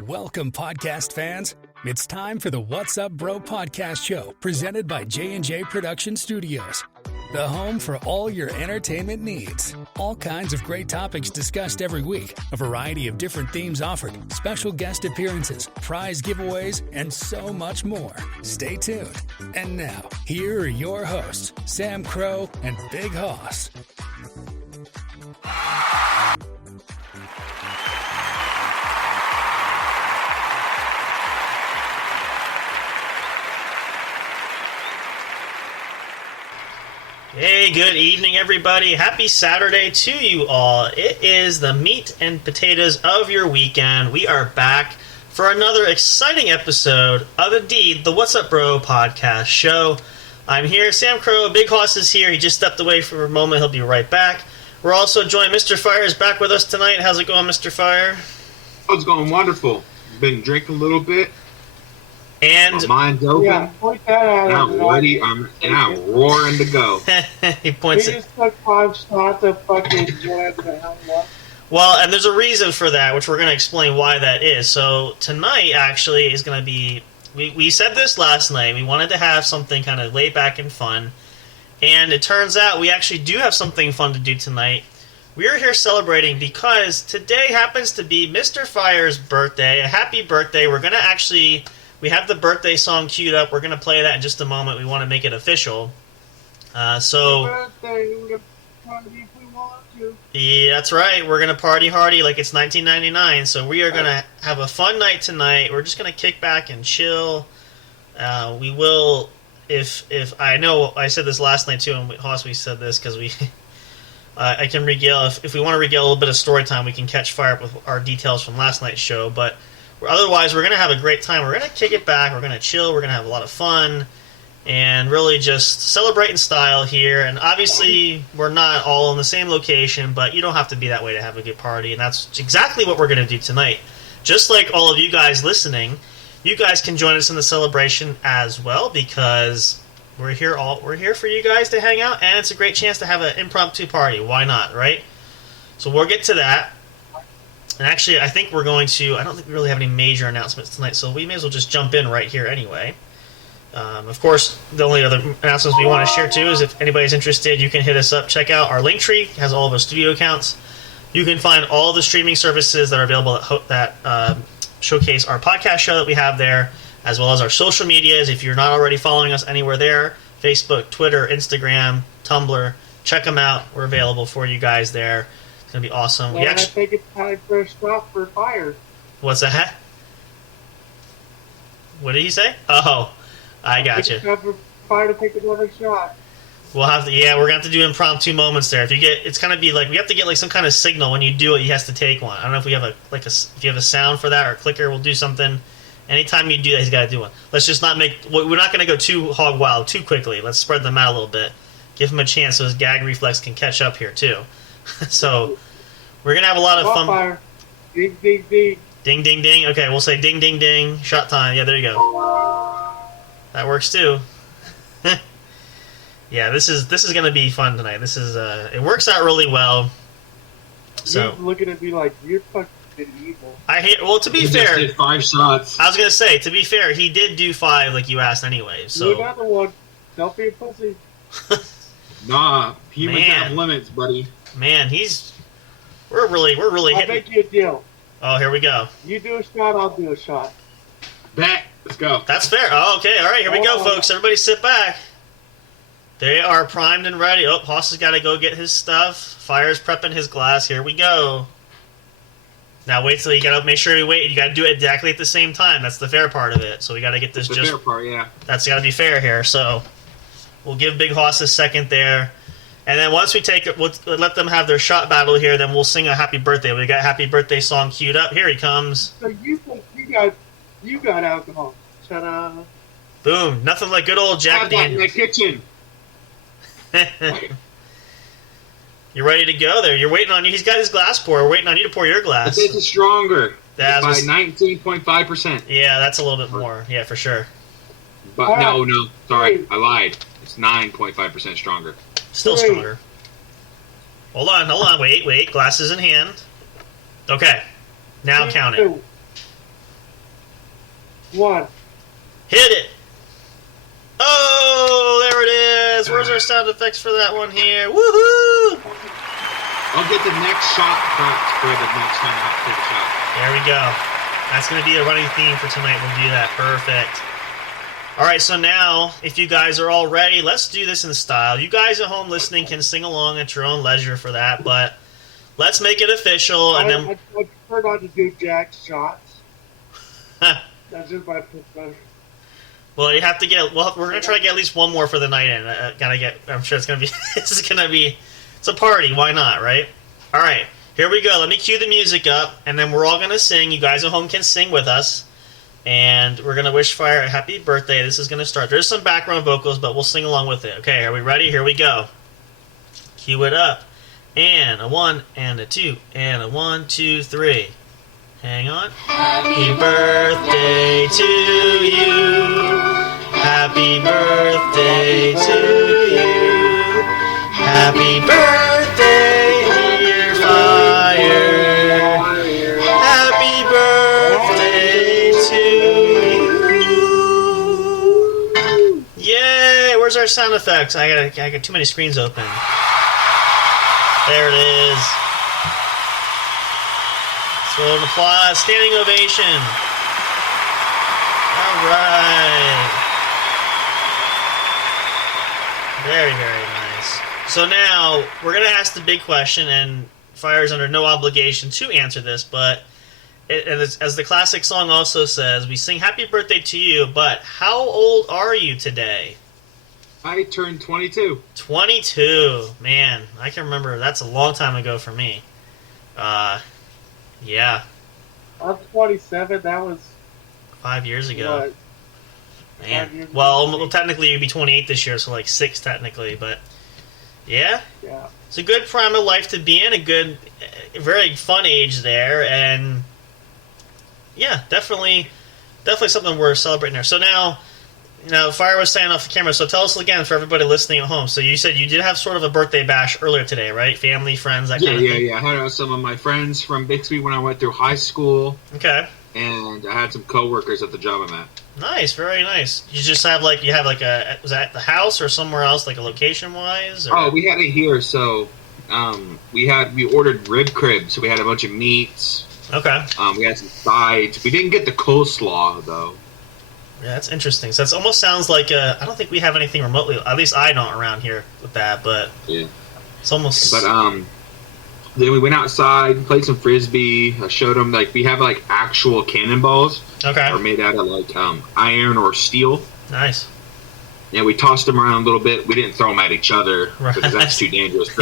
Welcome, podcast fans. It's time for the What's Up Bro podcast show presented by J&J Production Studios, the home for all your entertainment needs. All kinds of great topics discussed every week, a variety of different themes offered, special guest appearances, prize giveaways, and so much more. Stay tuned. And now, here are your hosts, Sam Crow and Big Hoss. Hey, good evening, everybody. Happy Saturday to you all. It is the meat and potatoes of your weekend. We are back for another exciting episode of indeed the What's Up Bro podcast show. I'm here, Sam Crow. Big Hoss is here. He just stepped away for a moment. He'll be right back. We're also joined. Mr. Fire is back with us tonight. How's it going, Mr. Fire? Oh, it's going wonderful. Been drinking a little bit. And my mind's open. Yeah, point that out. And I'm ready. I'm roaring to go. he points We it. just took 5 shots of fucking whatever the hell it was. Well, and there's a reason for that, which we're going to explain why that is. So tonight, actually, is going to be... We said this last night. We wanted to have something kind of laid back and fun. And it turns out we actually do have something fun to do tonight. We are here celebrating because today happens to be Mr. Fire's birthday. A happy birthday. We're going to actually... We have the birthday song queued up. We're going to play that in just a moment. We want to make it official. Birthday, we're gonna party if we want to. Yeah, that's right. We're going to party hardy like it's 1999. So we are going to have a fun night tonight. We're just going to kick back and chill. We will, if I know I said this last night too, and Hoss, we said this because we... I can regale, if we want to regale a little bit of story time, we can catch fire up with our details from last night's show, but... Otherwise, we're going to have a great time. We're going to kick it back. We're going to chill. We're going to have a lot of fun and really just celebrate in style here. And obviously, we're not all in the same location, but you don't have to be that way to have a good party. And that's exactly what we're going to do tonight. Just like all of you guys listening, you guys can join us in the celebration as well because we're here for you guys to hang out, and it's a great chance to have an impromptu party. Why not, right? So we'll get to that. And actually, I think we're going to... I don't think we really have any major announcements tonight, so we may as well just jump in right here anyway. Of course, the only other announcements we want to share, too, is if anybody's interested, you can hit us up. Check out our Linktree. It has all of our studio accounts. You can find all the streaming services that are available that showcase our podcast show that we have there, as well as our social medias. If you're not already following us anywhere there, Facebook, Twitter, Instagram, Tumblr, check them out. We're available for you guys there. It's going to be awesome. Well, I think it's time for a stop for Fire. What's that? What did he say? Oh, I got you. It's time for Fire to take another shot. We'll have to, we're going to have to do impromptu moments there. It's going to be like, we have to get like some kind of signal when you do it, he has to take one. I don't know if we have if you have a sound for that or a clicker, we'll do something. Anytime you do that, he's got to do one. Let's just not we're not going to go too hog wild too quickly. Let's spread them out a little bit. Give him a chance so his gag reflex can catch up here too. So, we're going to have a lot of fun. Fire. Ding, ding, ding. Ding, ding, ding. Okay, we'll say ding, ding, ding. Shot time. Yeah, there you go. That works too. Yeah, this is going to be fun tonight. This is it works out really well. So He's looking at me like, you're fucking evil. Well, to be He fair, just did 5 shots. I was going to say, to be fair, he did do 5 like you asked anyway. So You're not the one. Don't be a pussy. Nah, humans Man. have limits, buddy. Man, we're really I'll hitting. make you a deal. Oh, here we go. You do a shot, I'll do a shot. Bet. Let's go. That's fair. Oh, okay. All right, here we go, Oh. folks. Everybody sit back. They are primed and ready. Oh, Hoss has got to go get his stuff. Fire's prepping his glass. Here we go. Now wait till you got to make sure you wait. You got to do it exactly at the same time. That's the fair part of it. So we got to get this That's the fair part, yeah. That's got to be fair here. So we'll give Big Hoss a second there. And then once we take it, we'll let them have their shot battle here. Then we'll sing a happy birthday. We got a happy birthday song queued up. Here he comes. So you think you got alcohol. Ta-da. Boom. Nothing like good old Jack Hot dog in the Daniels. kitchen. You're ready to go there. You're waiting on you. He's got his glass pour. We're waiting on you to pour your glass. This is stronger. That by was- 19.5%. Yeah, that's a little bit more. Yeah, for sure. But no, sorry, I lied. It's 9.5% stronger. Still stronger. Hold on. Wait. Glasses in hand. Okay. Now count it. 1. Hit it. Oh, there it is. Where's our sound effects for that one here? Woohoo! I'll get the next shot for the next time I have to take a shot. There we go. That's going to be a running theme for tonight. We'll do that. Perfect. All right, so now, if you guys are all ready, let's do this in style. You guys at home listening can sing along at your own leisure for that, but let's make it official. And then I prefer not to do Jack's shots. That's just my preference. Well, you have to get. Well, we're gonna try to get at least one more for the night in. Gotta get. I'm sure it's gonna be. This is gonna be. It's a party. Why not, right? All right, here we go. Let me cue the music up, and then we're all gonna sing. You guys at home can sing with us, and we're gonna wish Fire a happy birthday. This is gonna start. There's some background vocals, but we'll sing along with it. Okay, are we ready? Here we go. Cue it up. And a 1, and a 2, and a 1, 2, 3. Hang on. Happy birthday to you. Happy birthday to you. Happy birthday, dear Fire. Happy birthday to you. Yay! Where's our sound effects? I got too many screens open. There it is. So an applause, standing ovation. All right. Very, very nice. So now we're going to ask the big question, and Fire's under no obligation to answer this, but as the classic song also says, we sing happy birthday to you, but how old are you today? I turned 22. 22. Man, I can remember. That's a long time ago for me. Yeah. I'm 27. That was 5 years ago. what? Man. 5 years Well, ago. technically you'd be 28 this year, so like 6 technically, but yeah. Yeah. It's a good prime of life to be in, a good, very fun age there, and yeah, definitely something worth celebrating there. So now, Fire was saying off the camera, so tell us again for everybody listening at home. So you said you did have sort of a birthday bash earlier today, right? Family, friends, that kind of thing? Yeah. I had some of my friends from Bixby when I went through high school. Okay. And I had some coworkers at the job I'm at. Nice, very nice. You just have was that at the house or somewhere else, like a location-wise? Or? Oh, we had it here, so we ordered rib cribs, so we had a bunch of meats. Okay. We had some sides. We didn't get the coleslaw, though. Yeah, that's interesting. So it almost sounds like I don't think we have anything remotely. At least I don't around here with that. But yeah, it's almost. But then we went outside, played some frisbee. I showed them we have actual cannonballs. Okay. Are made out of iron or steel. Nice. And we tossed them around a little bit. We didn't throw them at each other right. because that's too dangerous.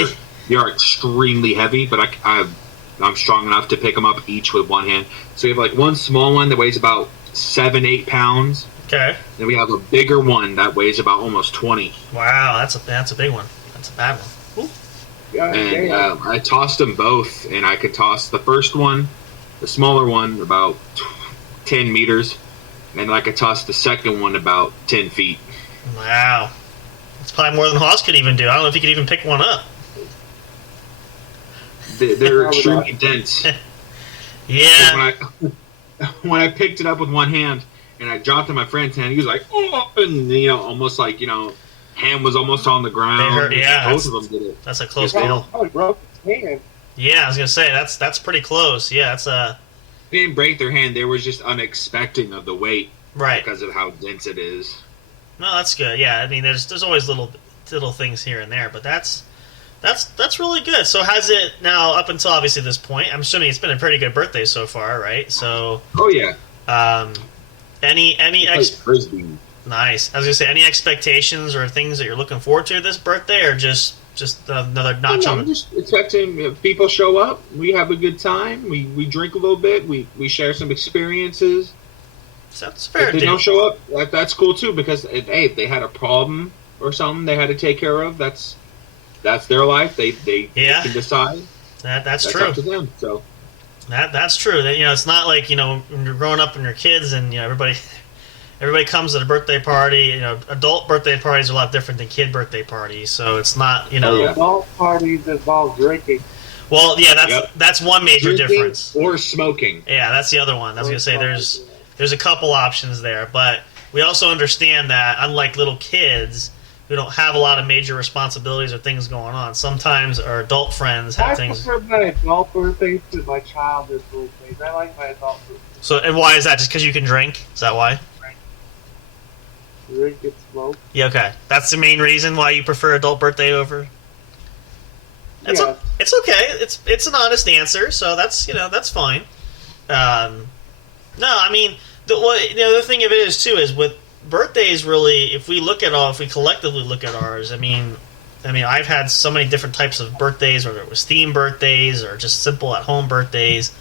They are extremely heavy, but I'm strong enough to pick them up each with one hand. So we have one small one that weighs about 7-8 pounds. Okay. Then we have a bigger one that weighs about almost 20. Wow, that's a big one. That's a bad one. Ooh. Yeah, And I tossed them both, and I could toss the first one, the smaller one, about 10 meters, and I could toss the second one about 10 feet. Wow. That's probably more than Hoss could even do. I don't know if he could even pick one up. They're extremely dense. Yeah. When I picked it up with one hand and I dropped it in my friend's hand, he was like, oh, and almost hand was almost on the ground. They hurt, yeah. Both of them did it. That's a close He deal. probably broke his hand. Yeah, I was gonna say that's pretty close. Yeah, that's They didn't break their hand. They were just unexpecting of the weight, right, because of how dense it is. No, that's good. Yeah, I mean, there's always little things here and there, but that's really good. So has it now up until obviously this point? I'm assuming it's been a pretty good birthday so far, right? So. Oh yeah. Frisbee. Nice. I was gonna say, any expectations or things that you're looking forward to this birthday, or just another notch on? I'm just expecting people show up. We have a good time. We drink a little bit. We share some experiences. That's fair. If they don't show up, that's cool too, because if they had a problem or something they had to take care of, that's their life. They can decide. That's true. Up to them. So that's true. That it's not like when you're growing up and your kids and everybody comes to the birthday party. Adult birthday parties are a lot different than kid birthday parties. So it's not Adult parties involve drinking. Well, yeah, that's one major drinking difference. Or smoking. Yeah, that's the other one. I was gonna say there's a couple options there, but we also understand that unlike little kids who don't have a lot of major responsibilities or things going on, sometimes our adult friends have things. I prefer my adult birthdays to my childhood birthdays. I like my adult birthdays. So, and why is that? Just because you can drink? Is that why? Drink and smoke. Yeah, okay. That's the main reason why you prefer adult birthday over. It's Yeah. it's okay. It's an honest answer, so that's fine. No, I mean the other thing of it is too is with birthdays. Really, if we collectively look at ours, I mean, I've had so many different types of birthdays, whether it was themed birthdays or just simple at home birthdays.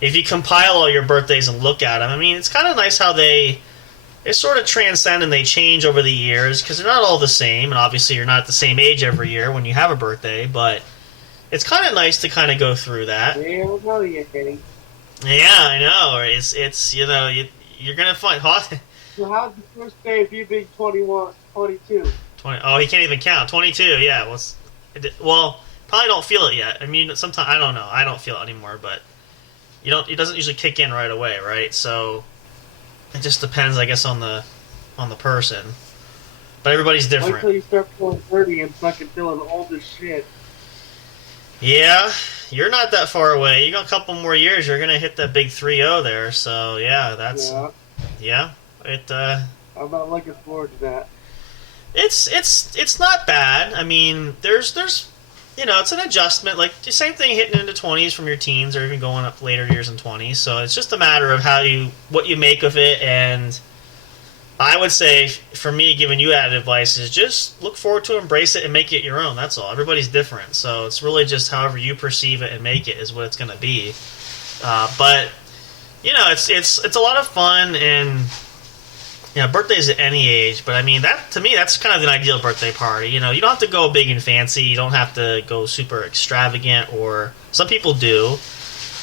If you compile all your birthdays and look at them, I mean, it's kind of nice how they sort of transcend and they change over the years because they're not all the same, and obviously you're not at the same age every year when you have a birthday, but it's kind of nice to kind of go through that. Yeah, we'll go to you, Kenny. Yeah, I know. It's you're gonna find hot. So how's the first day of you being 21, 22? 20. Oh, he can't even count. 22. Yeah. Well, probably don't feel it yet. I mean, sometimes I don't know. I don't feel it anymore, but it doesn't usually kick in right away, right? So it just depends, I guess, on the person. But everybody's different. Wait till you start pulling 30 and fucking feeling old as shit. Yeah, you're not that far away. You got a couple more years, you're gonna hit that big 3-0 there. So yeah. I'm not looking forward to that. It's not bad. I mean, there's it's an adjustment. Like the same thing hitting into 20s from your teens, or even going up later years in 20s. So it's just a matter of what you make of it. And I would say, for me, giving you added advice is just look forward to embrace it and make it your own. That's all. Everybody's different, so it's really just however you perceive it and make it is what it's going to be. But it's a lot of fun, and birthdays at any age. But I mean, that to me, that's kind of an ideal birthday party. You don't have to go big and fancy. You don't have to go super extravagant, or some people do,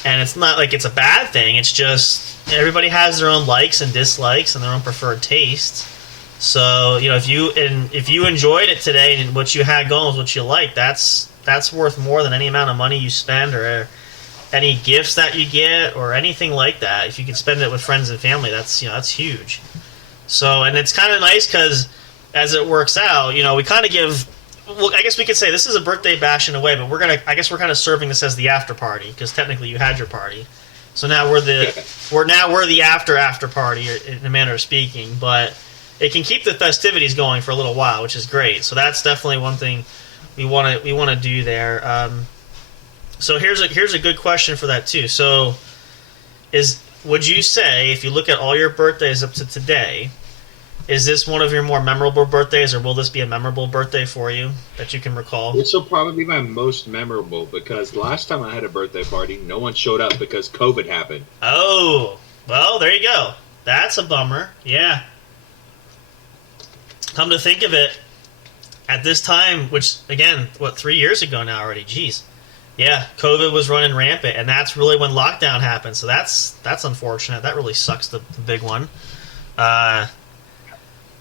and it's not like it's a bad thing. It's just everybody has their own likes and dislikes and their own preferred tastes. So if you enjoyed it today and what you had going was what you like, that's worth more than any amount of money you spend or any gifts that you get or anything like that. If you can spend it with friends and family, that's huge. So, and it's kind of nice because as it works out, we kind of give. Well, I guess we could say this is a birthday bash in a way, but we're kind of serving this as the after party because technically you had your party. So now we're the after party in a manner of speaking, but it can keep the festivities going for a little while, which is great. So that's definitely one thing we want to do there. So here's a good question for that too. So would you say, if you look at all your birthdays up to today, is this one of your more memorable birthdays, or will this be a memorable birthday for you that you can recall? This will probably be my most memorable because last time I had a birthday party, no one showed up because COVID happened. Oh, well, there you go. That's a bummer. Yeah. Come to think of it, at this time, which, again, 3 years ago now already, geez. Yeah, COVID was running rampant, and that's really when lockdown happened, so that's unfortunate. That really sucks, the big one.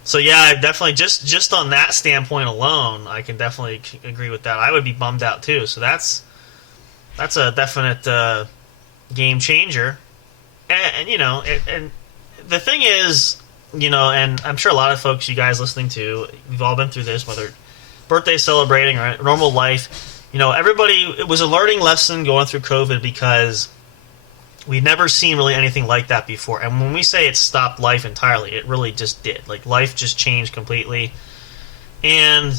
So yeah, I definitely just on that standpoint alone, I can definitely agree with that. I would be bummed out too. So that's a definite game changer. And and the thing is, and I'm sure a lot of folks, you guys listening to, we've all been through this, whether birthday celebrating or normal life. Everybody, it was a learning lesson going through COVID because we'd never seen really anything like that before. And when we say it stopped life entirely, it really just did. Like, life just changed completely. And,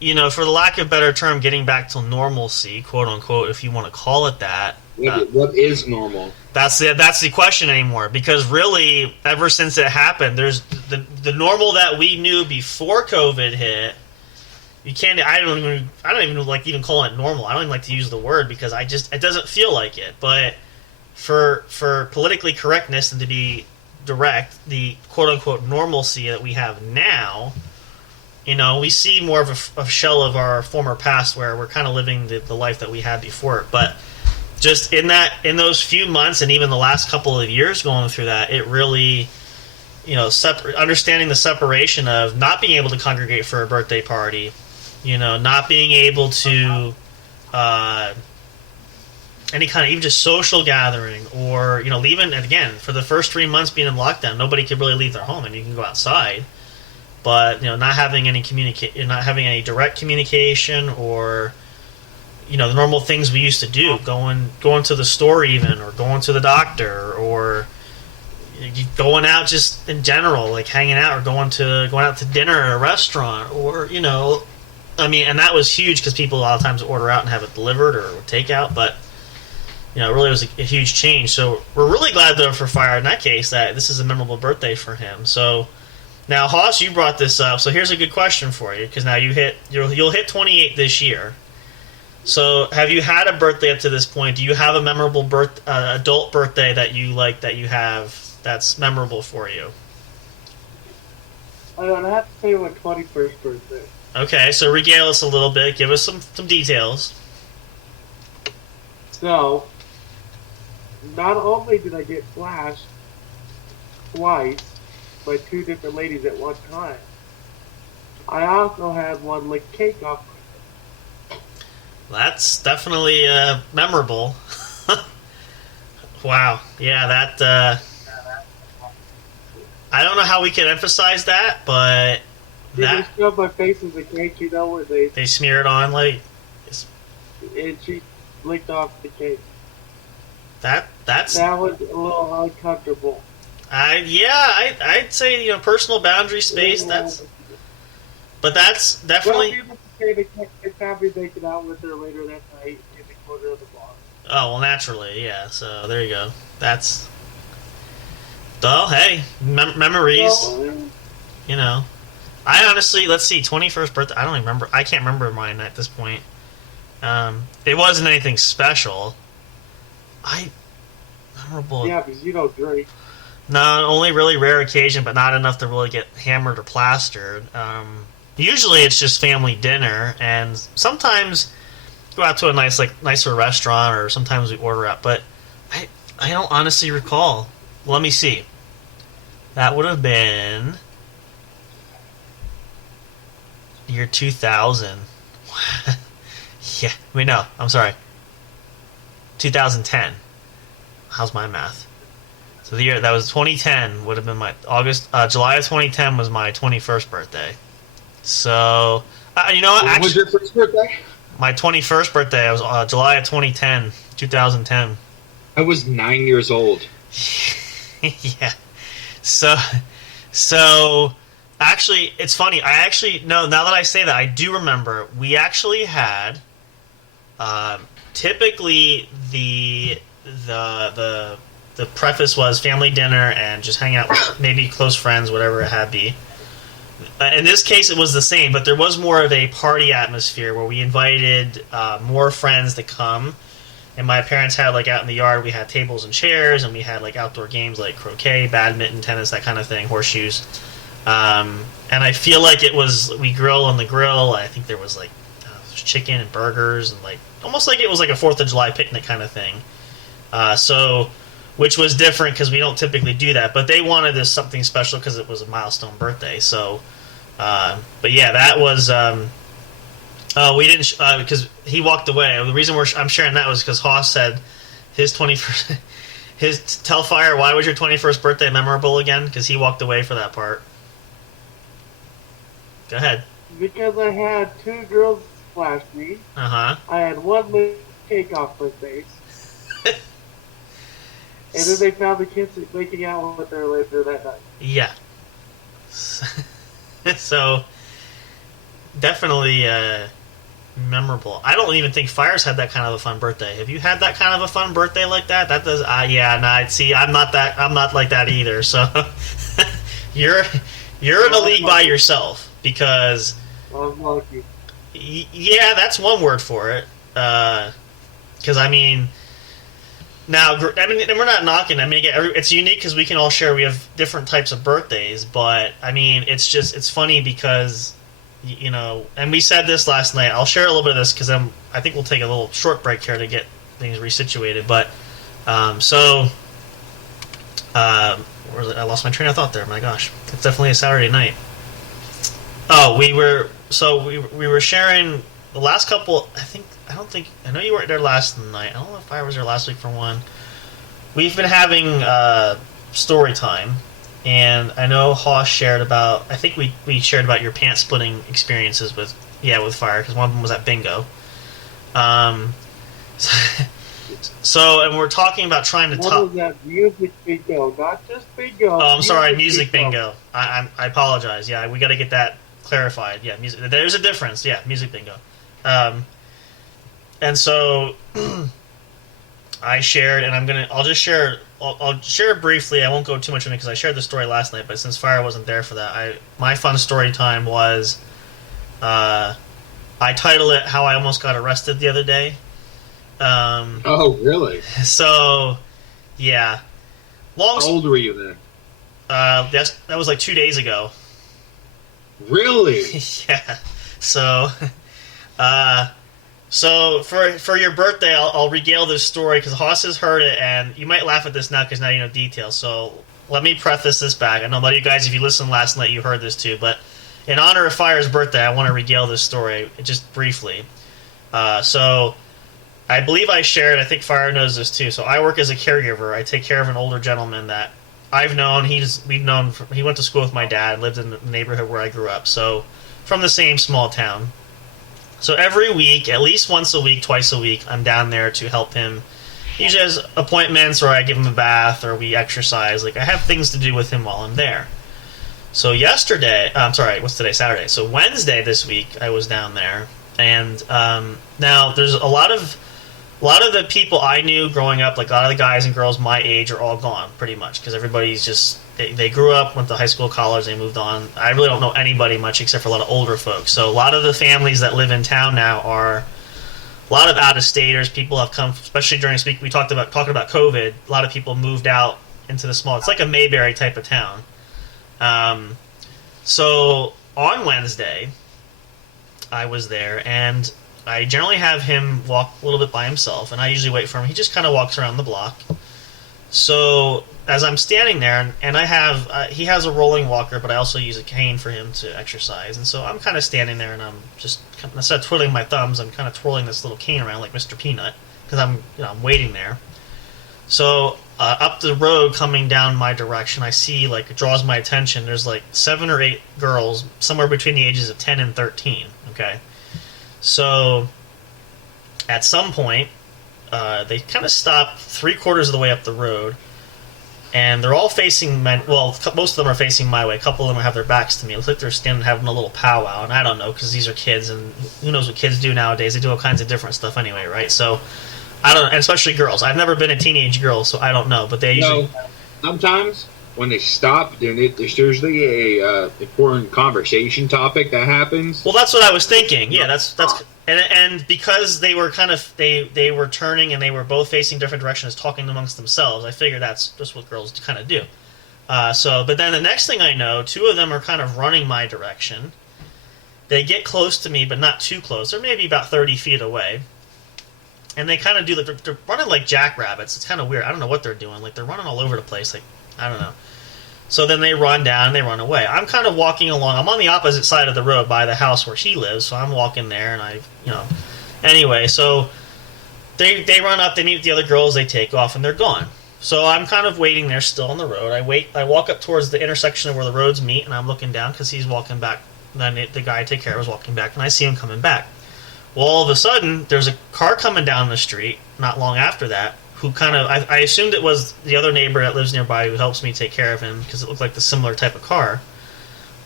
for the lack of a better term, getting back to normalcy, quote unquote, if you want to call it that. What is normal? That's the question anymore. Because really, ever since it happened, there's the normal that we knew before COVID hit. You can't. I don't even like even calling it normal. I don't even like to use the word because it doesn't feel like it. But for politically correctness and to be direct, the quote-unquote normalcy that we have now, we see more of a shell of our former past where we're kind of living the life that we had before. But just in those few months and even the last couple of years going through that, it really, understanding the separation of not being able to congregate for a birthday party, not being able to any kind of even just social gathering, or leaving. And again, for the first 3 months being in lockdown, nobody could really leave their home. I mean, you can go outside, but not having any not having any direct communication, or the normal things we used to do, going to the store even, or going to the doctor, or going out just in general, like hanging out, or going out to dinner at a restaurant, or I mean, and that was huge because people a lot of times order out and have it delivered or take out, but it really was a huge change. So we're really glad though for Fire in that case that this is a memorable birthday for him. So now, Hoss, you brought this up, so here's a good question for you, because now you'll hit 28 this year. So have you had a birthday up to this point? Do you have a memorable adult birthday that you like, that you have that's memorable for you? I don't have to say my 21st birthday. Okay, so regale us a little bit. Give us some details. So, not only did I get flashed twice by 2 different ladies at one time, I also had one lick cake off. That's definitely memorable. Wow. Yeah, that... I don't know how we can emphasize that, but... They shoved my face in the cake, where they smear it on, like... And she licked off the cake. That was a little uncomfortable. I'd say personal boundary space. That's definitely. Well, people say they probably making out with her later that night in the corner of the bar. Oh well, naturally, yeah. So there you go. That's. Well, hey, memories. Well, I honestly, let's see, 21st birthday. I don't even remember. I can't remember mine at this point. It wasn't anything special. Memorable. Yeah, because you don't drink. No, only really rare occasion, but not enough to really get hammered or plastered. Usually it's just family dinner, and sometimes go out to a nicer restaurant, or sometimes we order out. But I don't honestly recall. Let me see. That would have been year 2000. Yeah, wait, no, I'm sorry. 2010. How's my math? So the year that was 2010 would have been my July of 2010 was my 21st birthday. So When was your first birthday? My 21st birthday was July of 2010. I was 9 years old. Yeah. So actually, it's funny. Now that I say that, I do remember we actually had typically the preface was family dinner and just hang out with maybe close friends, whatever it had be. In this case, it was the same, but there was more of a party atmosphere where we invited more friends to come. And my parents had, out in the yard, we had tables and chairs, and we had, outdoor games like croquet, badminton, tennis, that kind of thing, horseshoes. And I feel like we grill on the grill. I think there was, chicken and burgers, and, almost like it was, a 4th of July picnic kind of thing. Which was different because we don't typically do that. But they wanted this something special because it was a milestone birthday. So, but yeah, that was... we didn't because he walked away. The reason I'm sharing that was because Hoss said his 21st. Tell Fire, why was your 21st birthday memorable again? Because he walked away for that part. Go ahead. Because I had 2 girls flash me. Uh-huh. I had one lick cake off my face. And then they found the kids making out with her later that night. Yeah. So, definitely memorable. I don't even think Fire's had that kind of a fun birthday. Have you had that kind of a fun birthday like that? That does. See, I'm not like that either. So, you're in a league by yourself because. I'm lucky. Yeah, that's one word for it. Because Now, and we're not knocking. Again, it's unique because we can all share. We have different types of birthdays, but it's funny because, and we said this last night. I'll share a little bit of this because I think we'll take a little short break here to get things resituated. But, I lost my train of thought there. My gosh, it's definitely a Saturday night. Oh, we were sharing the last couple. I think I know you weren't there last night. I don't know if I was there last week for one. We've been having story time, and I know Hoss shared about. I think we shared about your pants splitting experiences with Fire, because one of them was at bingo. So, and we're talking about trying to What top. is that? Music bingo, not just bingo. Oh, I'm sorry, music bingo. I apologize. Yeah, we got to get that clarified. Yeah, music. There's a difference. Yeah, music bingo. And so I shared, and I'll just share. I'll share it briefly. I won't go too much in it because I shared the story last night. But since Fire wasn't there for that, my fun story time was, I titled it "How I Almost Got Arrested the Other Day." Oh, really? So, yeah. How old were you then? That was like 2 days ago. Really? Yeah. So, for your birthday, I'll regale this story because Hoss has heard it, and you might laugh at this now because now you know details. So let me preface this back. I know a lot of you guys, if you listened last night, you heard this too. But in honor of Fire's birthday, I want to regale this story just briefly. So I believe I shared. I think Fire knows this too. So I work as a caregiver. I take care of an older gentleman that I've known. He went to school with my dad. Lived in the neighborhood where I grew up. So from the same small town. So every week, at least once a week, twice a week, I'm down there to help him. He usually has appointments, or I give him a bath, or we exercise. Like, I have things to do with him while I'm there. So yesterday, what's today? Saturday. So Wednesday this week, I was down there, and now there's a lot of the people I knew growing up, like a lot of the guys and girls my age, are all gone pretty much because everybody's just they grew up, went to high school, college, they moved on. I really don't know anybody much except for a lot of older folks. So a lot of the families that live in town now are a lot of out-of-staters. People have come, especially during this week. We talking about COVID. A lot of people moved out into the small. It's like a Mayberry type of town. So on Wednesday, I was there, and I generally have him walk a little bit by himself, and I usually wait for him. He just kind of walks around the block. So as I'm standing there, and I have he has a rolling walker, but I also use a cane for him to exercise. And so I'm kind of standing there, and I'm just instead of twiddling my thumbs, I'm kind of twirling this little cane around like Mr. Peanut because I'm waiting there. So up the road coming down my direction, I see, like, it draws my attention. There's like 7 or 8 girls somewhere between the ages of 10 and 13. Okay. So, at some point, they kind of stop 3/4 of the way up the road, and they're all facing well, most of them are facing my way. A couple of them have their backs to me. It looks like they're standing having a little powwow, and I don't know, because these are kids, and who knows what kids do nowadays. They do all kinds of different stuff anyway, right? So, I don't, and especially girls. I've never been a teenage girl, so I don't know, but they usually... Sometimes when they stop doing it, there's usually a important conversation topic that happens. Well, that's what I was thinking. Yeah, that's and because they were kind of they were turning and they were both facing different directions, talking amongst themselves. I figure that's just what girls kind of do. But then the next thing I know, 2 of them are kind of running my direction. They get close to me, but not too close. They're maybe about 30 feet away. And they kind of do they're running like jackrabbits. It's kind of weird. I don't know what they're doing. Like, they're running all over the place. Like, I don't know. So then they run down and they run away. I'm kind of walking along. I'm on the opposite side of the road by the house where he lives. So I'm walking there, and anyway, so they run up, they meet the other girls, they take off, and they're gone. So I'm kind of waiting there still on the road. I walk up towards the intersection of where the roads meet, and I'm looking down because he's walking back. Then the guy I take care of is walking back, and I see him coming back. Well, all of a sudden, there's a car coming down the street not long after that, who kind of, I assumed it was the other neighbor that lives nearby who helps me take care of him because it looked like the similar type of car.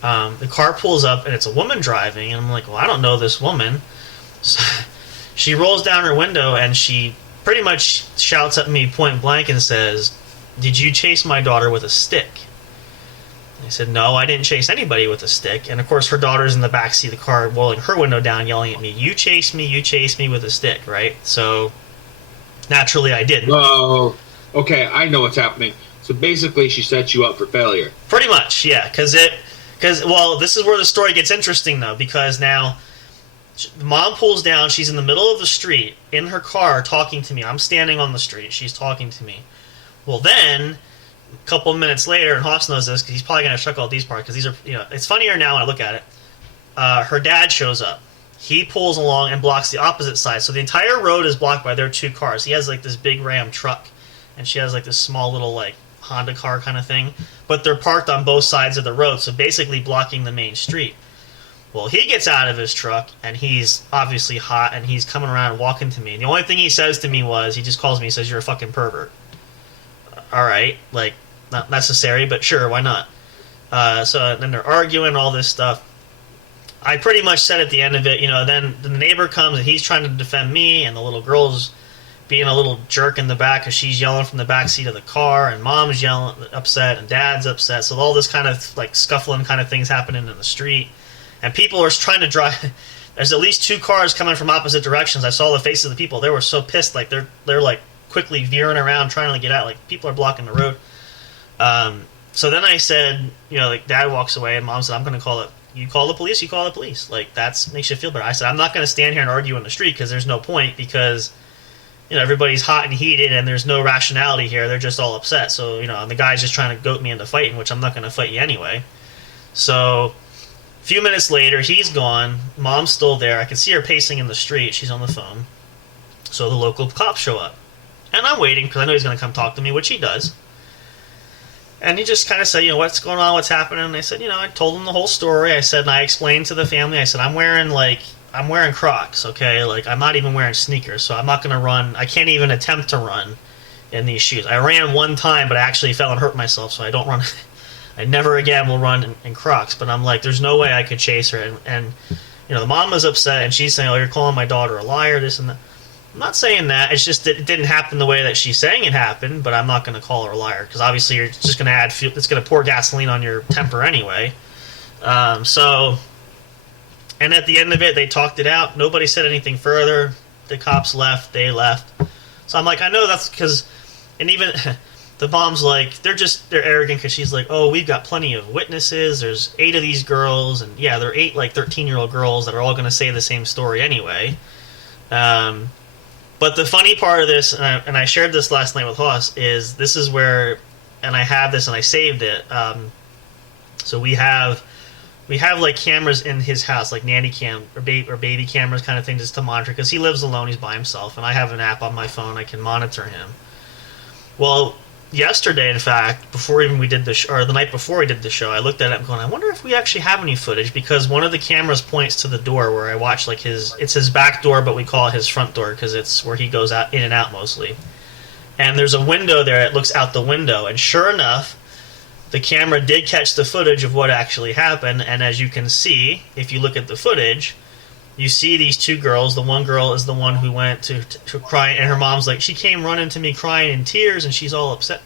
The car pulls up, and it's a woman driving, and I'm like, well, I don't know this woman. So she rolls down her window, and she pretty much shouts at me point blank and says, "Did you chase my daughter with a stick?" I said, "No, I didn't chase anybody with a stick." And of course, her daughter's in the backseat of the car, rolling her window down, yelling at me, you chased me with a stick, right? So, naturally, I didn't. Oh, okay, I know what's happening. So basically, she set you up for failure. Pretty much, yeah. Because this is where the story gets interesting, though, because now the mom pulls down, she's in the middle of the street, in her car, talking to me. I'm standing on the street, she's talking to me. Well, then, a couple of minutes later, and Hoss knows this because he's probably going to check all these parts because these are, it's funnier now when I look at it. Her dad shows up, He pulls along and blocks the opposite side. So the entire road is blocked by their 2 cars. He has like this big Ram truck, and she has like this small little like Honda car kind of thing. But they're parked on both sides of the road, so basically blocking the main street. Well, he gets out of his truck, and he's obviously hot, and he's coming around and walking to me. And the only thing he says to me was, he just calls me and says, "You're a fucking pervert." All right, like, not necessary, but sure, why not? So then they're arguing, all this stuff. I pretty much said at the end of it, then the neighbor comes, and he's trying to defend me, and the little girl's being a little jerk in the back because she's yelling from the back seat of the car, and mom's yelling, upset, and dad's upset. So all this kind of, like, scuffling kind of things happening in the street. And people are trying to drive. There's at least 2 cars coming from opposite directions. I saw the faces of the people. They were so pissed. Like, they're like, quickly veering around, trying to get out. Like, people are blocking the road. So then I said, like, Dad walks away, and Mom said, "I'm going to call it. You call the police, you call the police. Like, that makes you feel better." I said, "I'm not going to stand here and argue in the street because there's no point because, everybody's hot and heated and there's no rationality here. They're just all upset. So, and the guy's just trying to goat me into fighting, which I'm not going to fight you anyway." So a few minutes later, he's gone. Mom's still there. I can see her pacing in the street. She's on the phone. So the local cops show up. And I'm waiting because I know he's going to come talk to me, which he does. And he just kind of said, "What's going on? What's happening?" And I said, I told him the whole story. I said, and I explained to the family, I said, I'm wearing Crocs, okay? Like, I'm not even wearing sneakers, so I'm not going to run. I can't even attempt to run in these shoes. I ran one time, but I actually fell and hurt myself, so I don't run. I never again will run in Crocs. But I'm like, there's no way I could chase her. And the mom was upset, and she's saying, "Oh, you're calling my daughter a liar, this and that." I'm not saying that. It's just that it didn't happen the way that she's saying it happened, but I'm not going to call her a liar because obviously you're just going to add fuel. It's going to pour gasoline on your temper anyway. And at the end of it, they talked it out. Nobody said anything further. The cops left. They left. So I'm like, I know that's because, and even the mom's like, they're arrogant because she's like, "Oh, we've got plenty of witnesses. There's 8 of these girls, and yeah, they're 8 like 13-year-old girls that are all going to say the same story anyway." But the funny part of this, and I shared this last night with Hoss, is this is where, and I have this and I saved it. So we have like cameras in his house, like nanny cam or baby cameras kind of thing, just to monitor because he lives alone, he's by himself, and I have an app on my phone I can monitor him. Well, yesterday, in fact, before even we did or the night before we did the show, I looked at it and going, I wonder if we actually have any footage, because one of the cameras points to the door where I watch, like, it's his back door, but we call it his front door because it's where he goes out in and out mostly. And there's a window there that looks out the window, and sure enough, the camera did catch the footage of what actually happened, and as you can see, if you look at the footage, you see these 2 girls. The one girl is the one who went to cry, and her mom's like, she came running to me crying in tears, and she's all upset.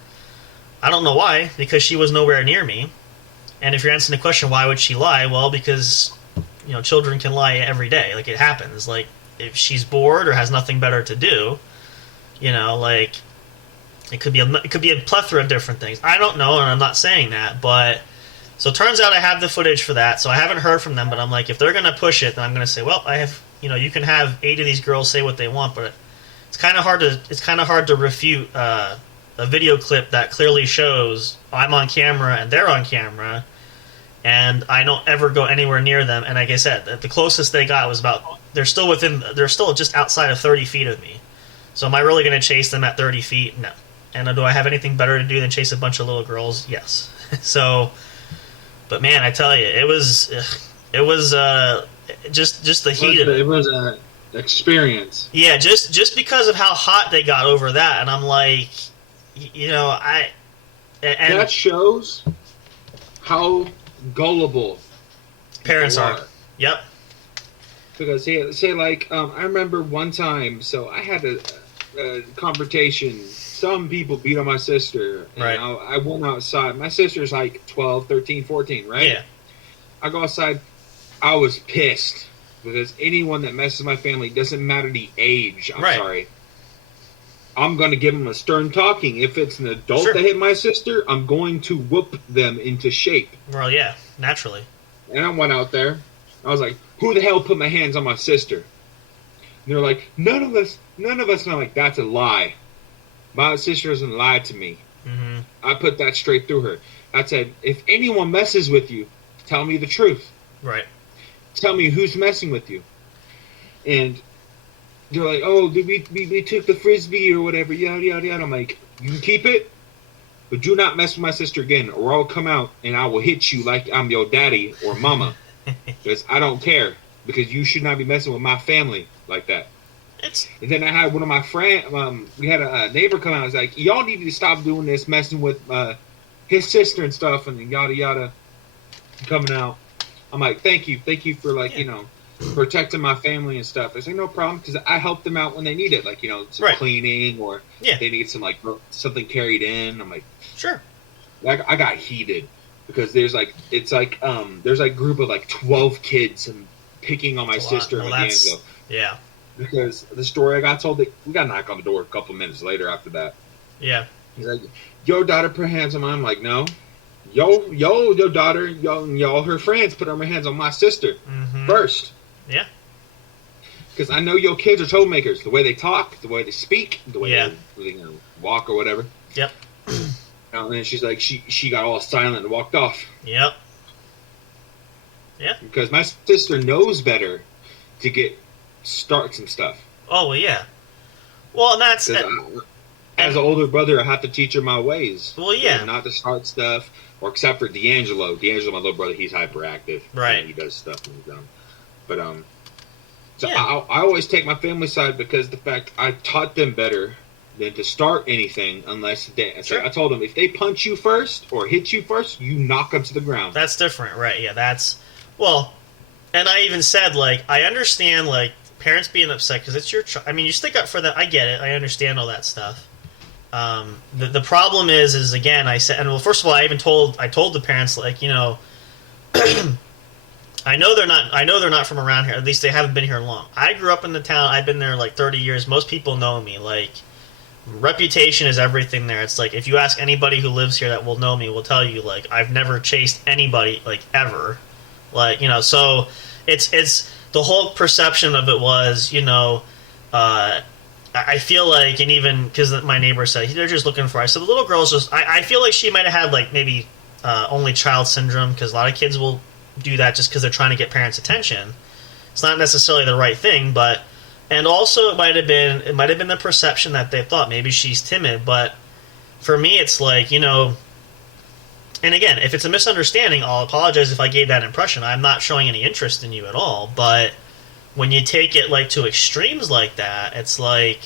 I don't know why, because she was nowhere near me. And if you're answering the question, why would she lie? Well, because, children can lie every day. Like, it happens. Like, if she's bored or has nothing better to do, like, it could be a plethora of different things. I don't know, and I'm not saying that, but so it turns out I have the footage for that, so I haven't heard from them, but I'm like, if they're going to push it, then I'm going to say, well, I have, you can have 8 of these girls say what they want, but it's kind of hard to refute a video clip that clearly shows I'm on camera and they're on camera, and I don't ever go anywhere near them. And like I said, the closest they got was they're still just outside of 30 feet of me. So am I really going to chase them at 30 feet? No. And do I have anything better to do than chase a bunch of little girls? Yes. So, but man, I tell you, it was just the heat of it. It was an experience. Yeah, just because of how hot they got over that, and I'm like, that shows how gullible parents are. Yep. Because say like I remember one time, so I had a confrontation. Some people beat on my sister. And right. I went outside. My sister's like 12, 13, 14, right? Yeah. I go outside. I was pissed because anyone that messes with my family, doesn't matter the age. I'm sorry. I'm going to give them a stern talking. If it's an adult that hit my sister, I'm going to whoop them into shape. Well, yeah, naturally. And I went out there. I was like, who the hell put my hands on my sister? And they're like, none of us. And I'm like, that's a lie. My sister doesn't lie to me. Mm-hmm. I put that straight through her. I said, if anyone messes with you, tell me the truth. Right. Tell me who's messing with you. And they're like, oh, we took the Frisbee or whatever, yada, yada, yada. I'm like, you can keep it, but do not mess with my sister again, or I'll come out and I will hit you like I'm your daddy or mama. Because I don't care, because you should not be messing with my family like that. And then I had one of my friends, we had a neighbor come out and was like, y'all need to stop doing this, messing with his sister and stuff, and yada, yada, coming out. I'm like, thank you for, like, you know, protecting my family and stuff. I say, no problem, because I help them out when they need it, like, you know, some cleaning, or they need some, like, something carried in. I'm like, sure. I got heated, because there's, like, it's like, there's, like, a group of, like, 12 kids and picking on my sister and D'Angelo. Yeah. Because the story I got told, that we got knocked on the door a couple minutes later after that. Yeah. He's like, your daughter put her hands on mine. I'm like, no. Your daughter, y'all her friends put her hands on my sister first. Yeah. Because I know your kids are troublemakers. The way they talk, the way they speak, the way they you know, walk or whatever. Yep. And then she's like, she got all silent and walked off. Yep. Yeah. Because my sister knows better to get starts and stuff. Oh, well, yeah. Well, and that's... as an older brother, I have to teach her my ways. Well, yeah. You know, not to start stuff, or except for D'Angelo. D'Angelo, my little brother, he's hyperactive. Right. And he does stuff when he's done. But, so I always take my family side, because the fact I taught them better than to start anything unless they... Sure. I told them, if they punch you first or hit you first, you knock them to the ground. That's different, right? Yeah, that's... Well, and I even said, like, I understand, like, parents being upset because it's your child. I mean, you stick up for them. I get it. I understand all that stuff. The problem is again, I said, and well, first of all, I told the parents, like, you know, I know they're not from around here. At least they haven't been here long. I grew up in the town. I've been there like 30 years. Most people know me. Like, reputation is everything there. It's like, if you ask anybody who lives here that will know me, will tell you, like, I've never chased anybody, like, ever. Like, you know, so it's the whole perception of it was, you know, I feel like, and even because my neighbor said they're just looking for. I said the little girl's just. I feel like she might have had like maybe only child syndrome, because a lot of kids will do that just because they're trying to get parents' attention. It's not necessarily the right thing, but and also it might have been the perception that they thought maybe she's timid. But for me, it's like, you know. And again, if it's a misunderstanding, I'll apologize if I gave that impression. I'm not showing any interest in you at all. But when you take it like to extremes like that, it's like,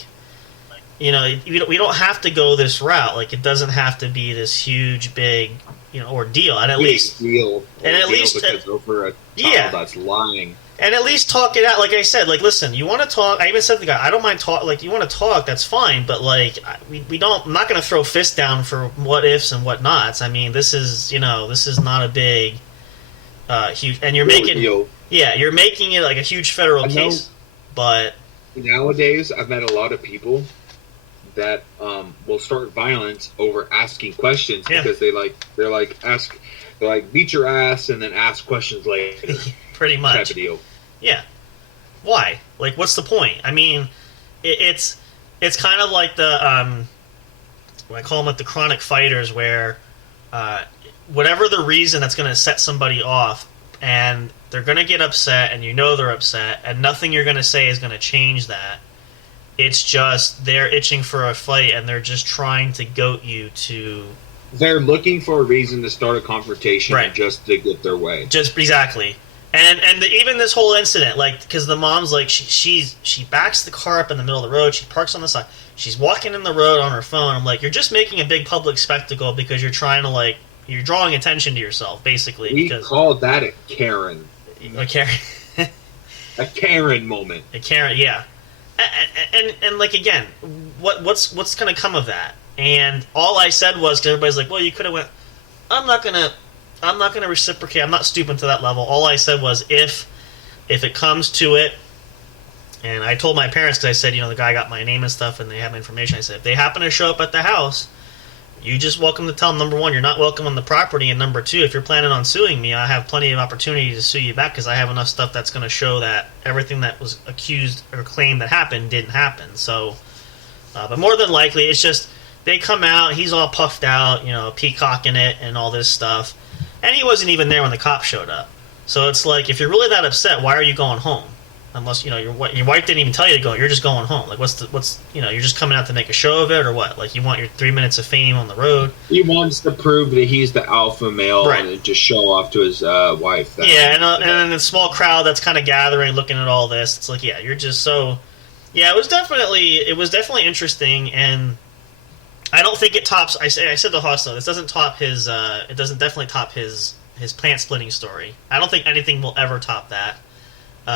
you know, we don't have to go this route. Like, it doesn't have to be this huge, big, you know, ordeal. And at least, because over a child that's lying. And at least talk it out. Like I said, like, listen, you want to talk. I even said to the guy, I don't mind talk. Like, you want to talk, that's fine. But like, we don't. I'm not going to throw fists down for what ifs and what nots. I mean, this is, you know, this is not a big, huge. And you're making, you're making it like a huge federal case. But nowadays, I've met a lot of people that will start violence over asking questions because they're like beat your ass and then ask questions later. Pretty much. Type of deal. Yeah. Why? Like, what's the point? I mean, it's kind of like the I call them like the chronic fighters, where whatever the reason that's going to set somebody off, and they're going to get upset, and you know they're upset, and nothing you're going to say is going to change that. It's just they're itching for a fight, and they're just trying to goat you to. They're looking for a reason to start a confrontation, just to get their way. Just exactly. And even this whole incident, like, because the mom's like, she backs the car up in the middle of the road, she parks on the side, she's walking in the road on her phone. I'm like, you're just making a big public spectacle because you're trying to, like, you're drawing attention to yourself, basically. We call that a Karen. A Karen. A Karen moment. A Karen, yeah. And like, again, what's going to come of that? And all I said was, because everybody's like, well, you could have went, I'm not going to reciprocate. I'm not stooping to that level. All I said was, if it comes to it, and I told my parents, because I said, you know, the guy got my name and stuff, and they have my information. I said, if they happen to show up at the house, you just welcome to tell them, number one, you're not welcome on the property, and number two, if you're planning on suing me, I have plenty of opportunity to sue you back, because I have enough stuff that's going to show that everything that was accused or claimed that happened didn't happen. So, but more than likely, it's just, they come out, he's all puffed out, you know, peacocking it and all this stuff. And he wasn't even there when the cops showed up. So it's like, if you're really that upset, why are you going home? unless your wife didn't even tell you to go. You're just going home. Like what's you're just coming out to make a show of it or what? Like you want your 3 minutes of fame on the road. He wants to prove that he's the alpha male, right, and just show off to his wife. And then a small crowd that's kind of gathering, looking at all this. It's like, yeah, you're just so. Yeah, it was definitely interesting, and I don't think it tops. I said to Hoss though, this doesn't top his. It doesn't definitely top his plant splitting story. I don't think anything will ever top that.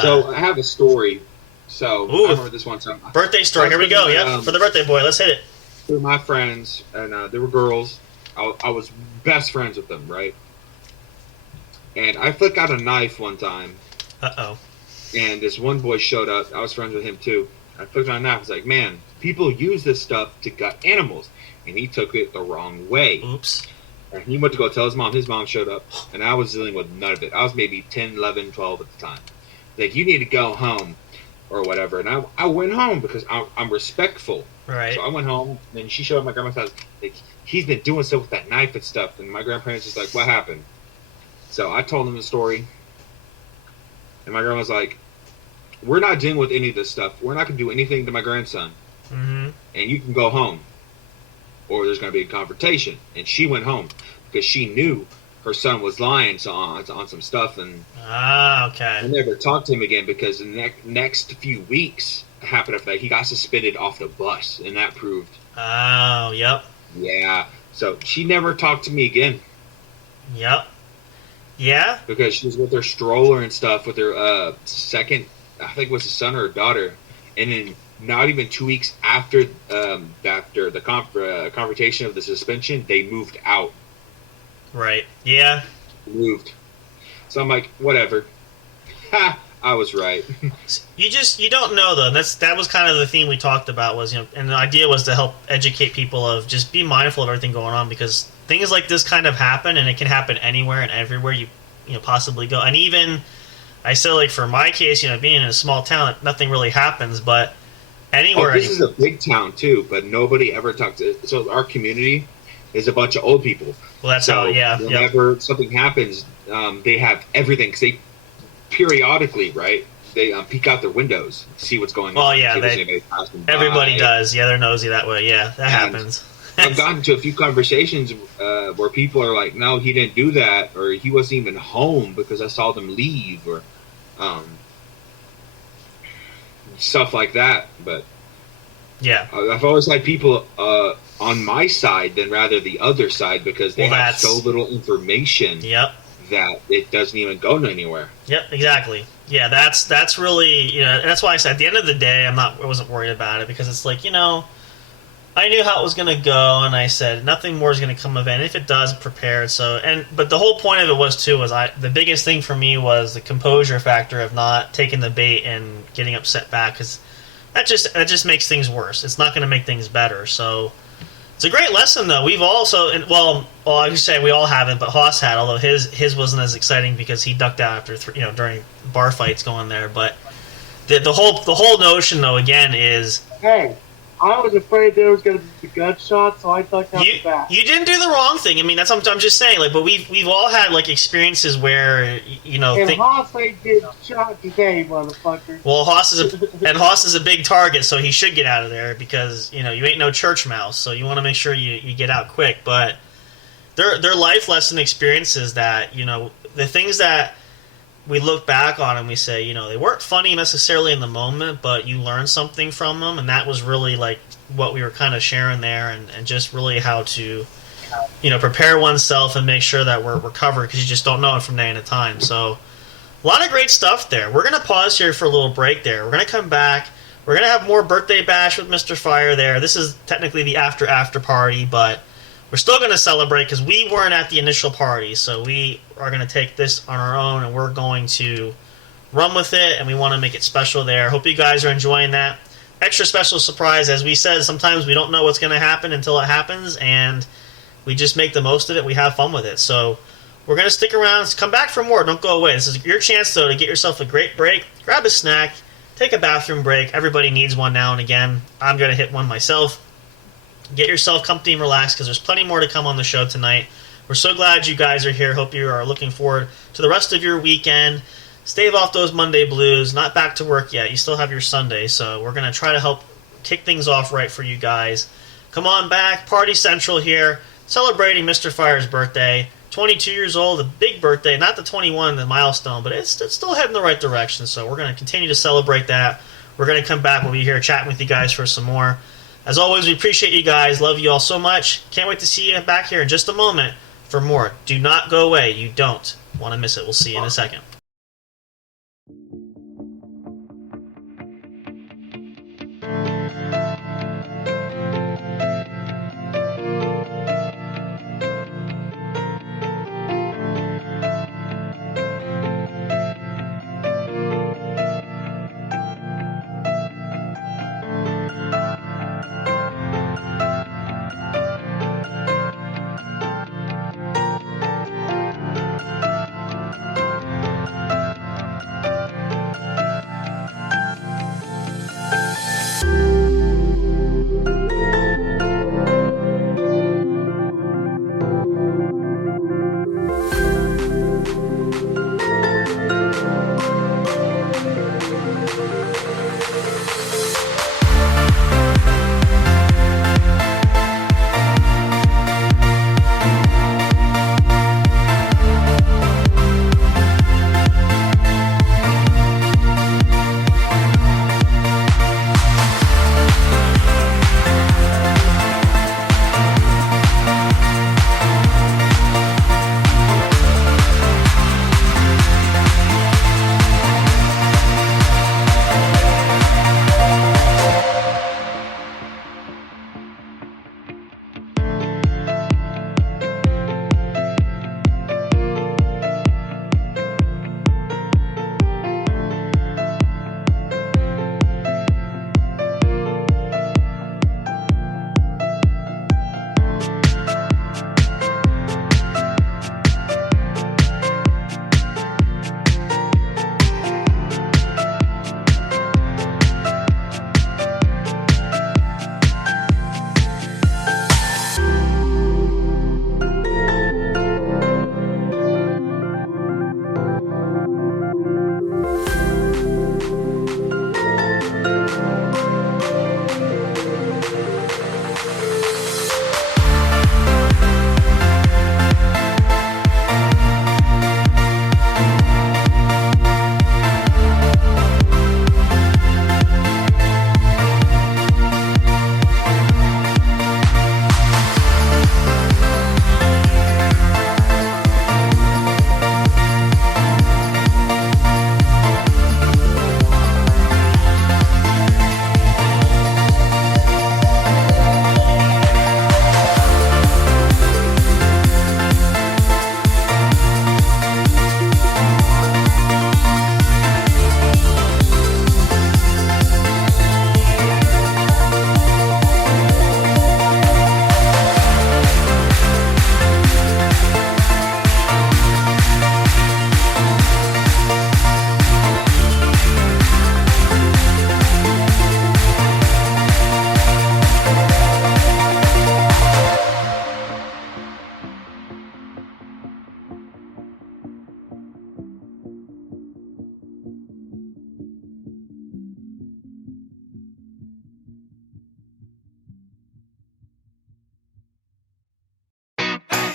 So I have a story. So I remember this one time. Birthday story. Here we go. Yep, for the birthday boy. Let's hit it. With my friends, and they were girls. I was best friends with them, right? And I flicked out a knife one time. Uh-oh. And this one boy showed up. I was friends with him too. I flicked out a knife. I was like, man, people use this stuff to gut animals. And he took it the wrong way. Oops. And he went to go tell his mom. His mom showed up. And I was dealing with none of it. I was maybe 10, 11, 12 at the time. Like, you need to go home or whatever. And I went home because I'm respectful. Right. So I went home. And she showed up at my grandma's house. Like, he's been doing stuff with that knife and stuff. And my grandparents was like, what happened? So I told them the story. And my grandma was like, we're not dealing with any of this stuff. We're not going to do anything to my grandson. Mm-hmm. And you can go home. Or there's going to be a confrontation. And she went home because she knew her son was lying on some stuff. And okay. I never talked to him again because the next few weeks happened after that. He got suspended off the bus. And that proved. Oh, yep. Yeah. So she never talked to me again. Yep. Yeah? Because she was with her stroller and stuff with her second, I think it was a son or a daughter. And then not even 2 weeks after the confrontation of the suspension, they moved out. Right. Yeah. Moved. So I'm like, whatever. Ha! I was right. You don't know though. And that was kind of the theme we talked about was, and the idea was to help educate people of just be mindful of everything going on because things like this kind of happen and it can happen anywhere and everywhere you possibly go. And even I said like for my case, being in a small town, nothing really happens, but anywhere. This is a big town too, but nobody ever talks to it. So our community is a bunch of old people. Well, that's how. Yeah. Whenever something happens, they have everything because they periodically, right? They peek out their windows, see what's going on. Well, yeah, everybody does. Yeah, they're nosy that way. Yeah, that happens. I've gotten to a few conversations where people are like, "No, he didn't do that," or "He wasn't even home because I saw them leave," or stuff like that. But yeah, I've always had people on my side than rather the other side because they have so little information. Yep. That it doesn't even go anywhere. Yep, exactly. Yeah, that's really and that's why I said at the end of the day I wasn't worried about it because it's like I knew how it was going to go and I said nothing more is going to come of it. And if it does, prepared. But the whole point of it was too the biggest thing for me was the composure factor of not taking the bait and getting upset back because that just makes things worse. It's not going to make things better. So. It's a great lesson, though. We've also, I should say we all haven't, but Hoss had, although his wasn't as exciting because he ducked out after during bar fights going there. But the whole notion, though, again, is hey, I was afraid there was going to be gunshots, so I ducked out the back. You didn't do the wrong thing. I mean, that's what I'm just saying. Like, but we've all had experiences where And Hoss ain't getting shot today, motherfucker. Well, Hoss is a big target, so he should get out of there because you ain't no church mouse. So you want to make sure you get out quick. But they're life lesson experiences that the things that we look back on and we say, they weren't funny necessarily in the moment, but you learned something from them, and that was really like what we were kind of sharing there, and just really how to, prepare oneself and make sure that we're covered because you just don't know it from day to time. So, a lot of great stuff there. We're gonna pause here for a little break. There, we're gonna come back. We're gonna have more birthday bash with Mr. Fire there. This is technically the after party, but we're still going to celebrate because we weren't at the initial party, so we are going to take this on our own, and we're going to run with it, and we want to make it special there. Hope you guys are enjoying that. Extra special surprise. As we said, sometimes we don't know what's going to happen until it happens, and we just make the most of it. We have fun with it. So we're going to stick around. Come back for more. Don't go away. This is your chance, though, to get yourself a great break. Grab a snack. Take a bathroom break. Everybody needs one now and again. I'm going to hit one myself. Get yourself comfy and relaxed because there's plenty more to come on the show tonight. We're so glad you guys are here. Hope you are looking forward to the rest of your weekend. stave off those Monday blues. Not back to work yet. You still have your Sunday, so we're going to try to help kick things off right for you guys. Come on back. Party Central here, celebrating Mr. Fire's birthday. 22 years old, a big birthday. Not the 21, the milestone, but it's still heading the right direction, so we're going to continue to celebrate that. We're going to come back. We'll be here chatting with you guys for some more. As always, we appreciate you guys. Love you all so much. Can't wait to see you back here in just a moment for more. Do not go away. You don't want to miss it. We'll see you in a second.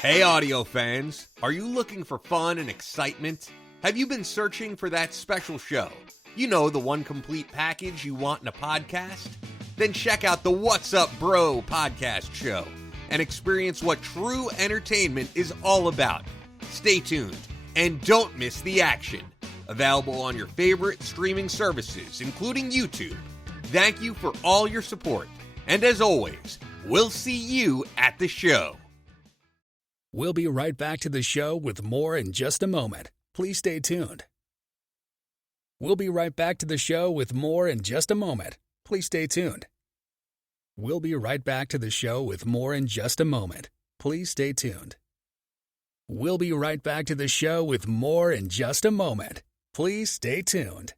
Hey audio fans, are you looking for fun and excitement? Have you been searching for that special show? You know, the one complete package you want in a podcast? Then check out the What's Up Bro podcast show and experience what true entertainment is all about. Stay tuned and don't miss the action. Available on your favorite streaming services, including YouTube. Thank you for all your support. And as always, we'll see you at the show. We'll be right back to the show with more in just a moment. Please stay tuned. We'll be right back to the show with more in just a moment. Please stay tuned. We'll be right back to the show with more in just a moment. Please stay tuned. We'll be right back to the show with more in just a moment. Please stay tuned.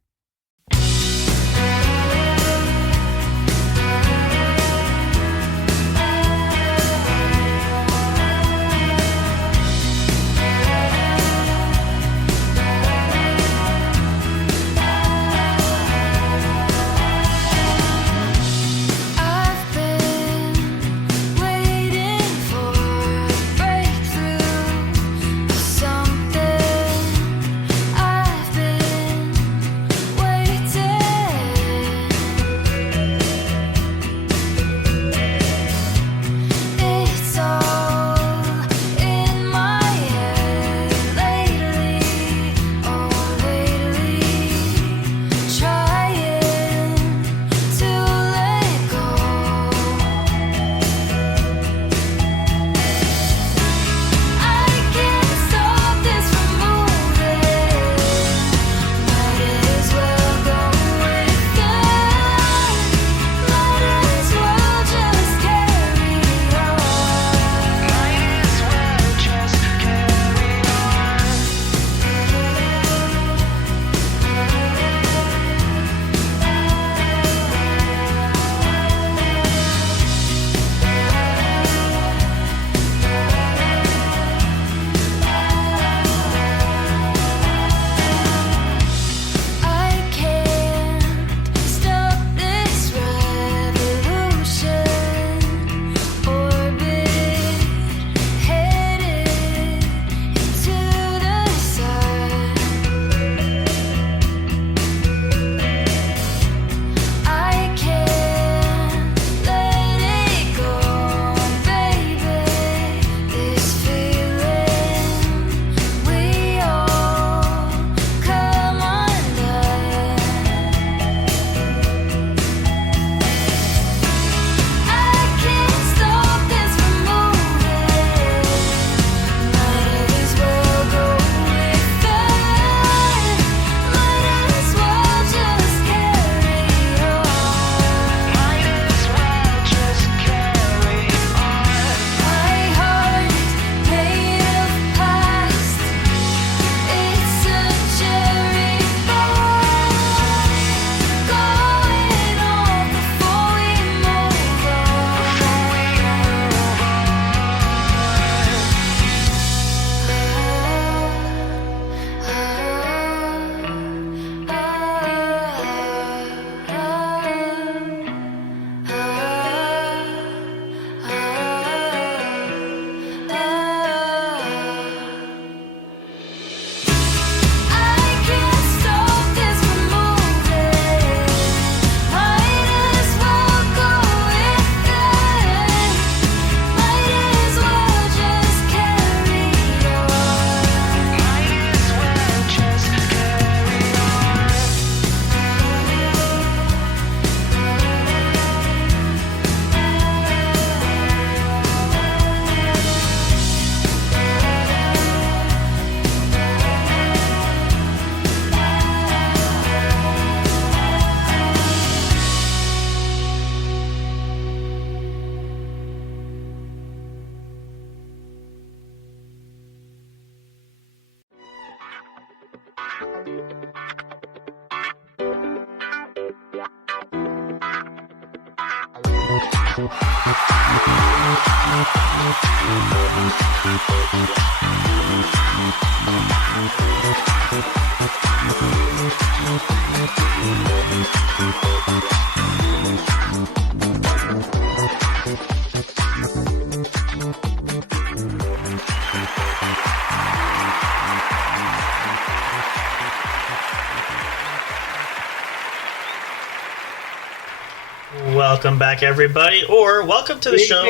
Welcome back, everybody, or welcome to the show.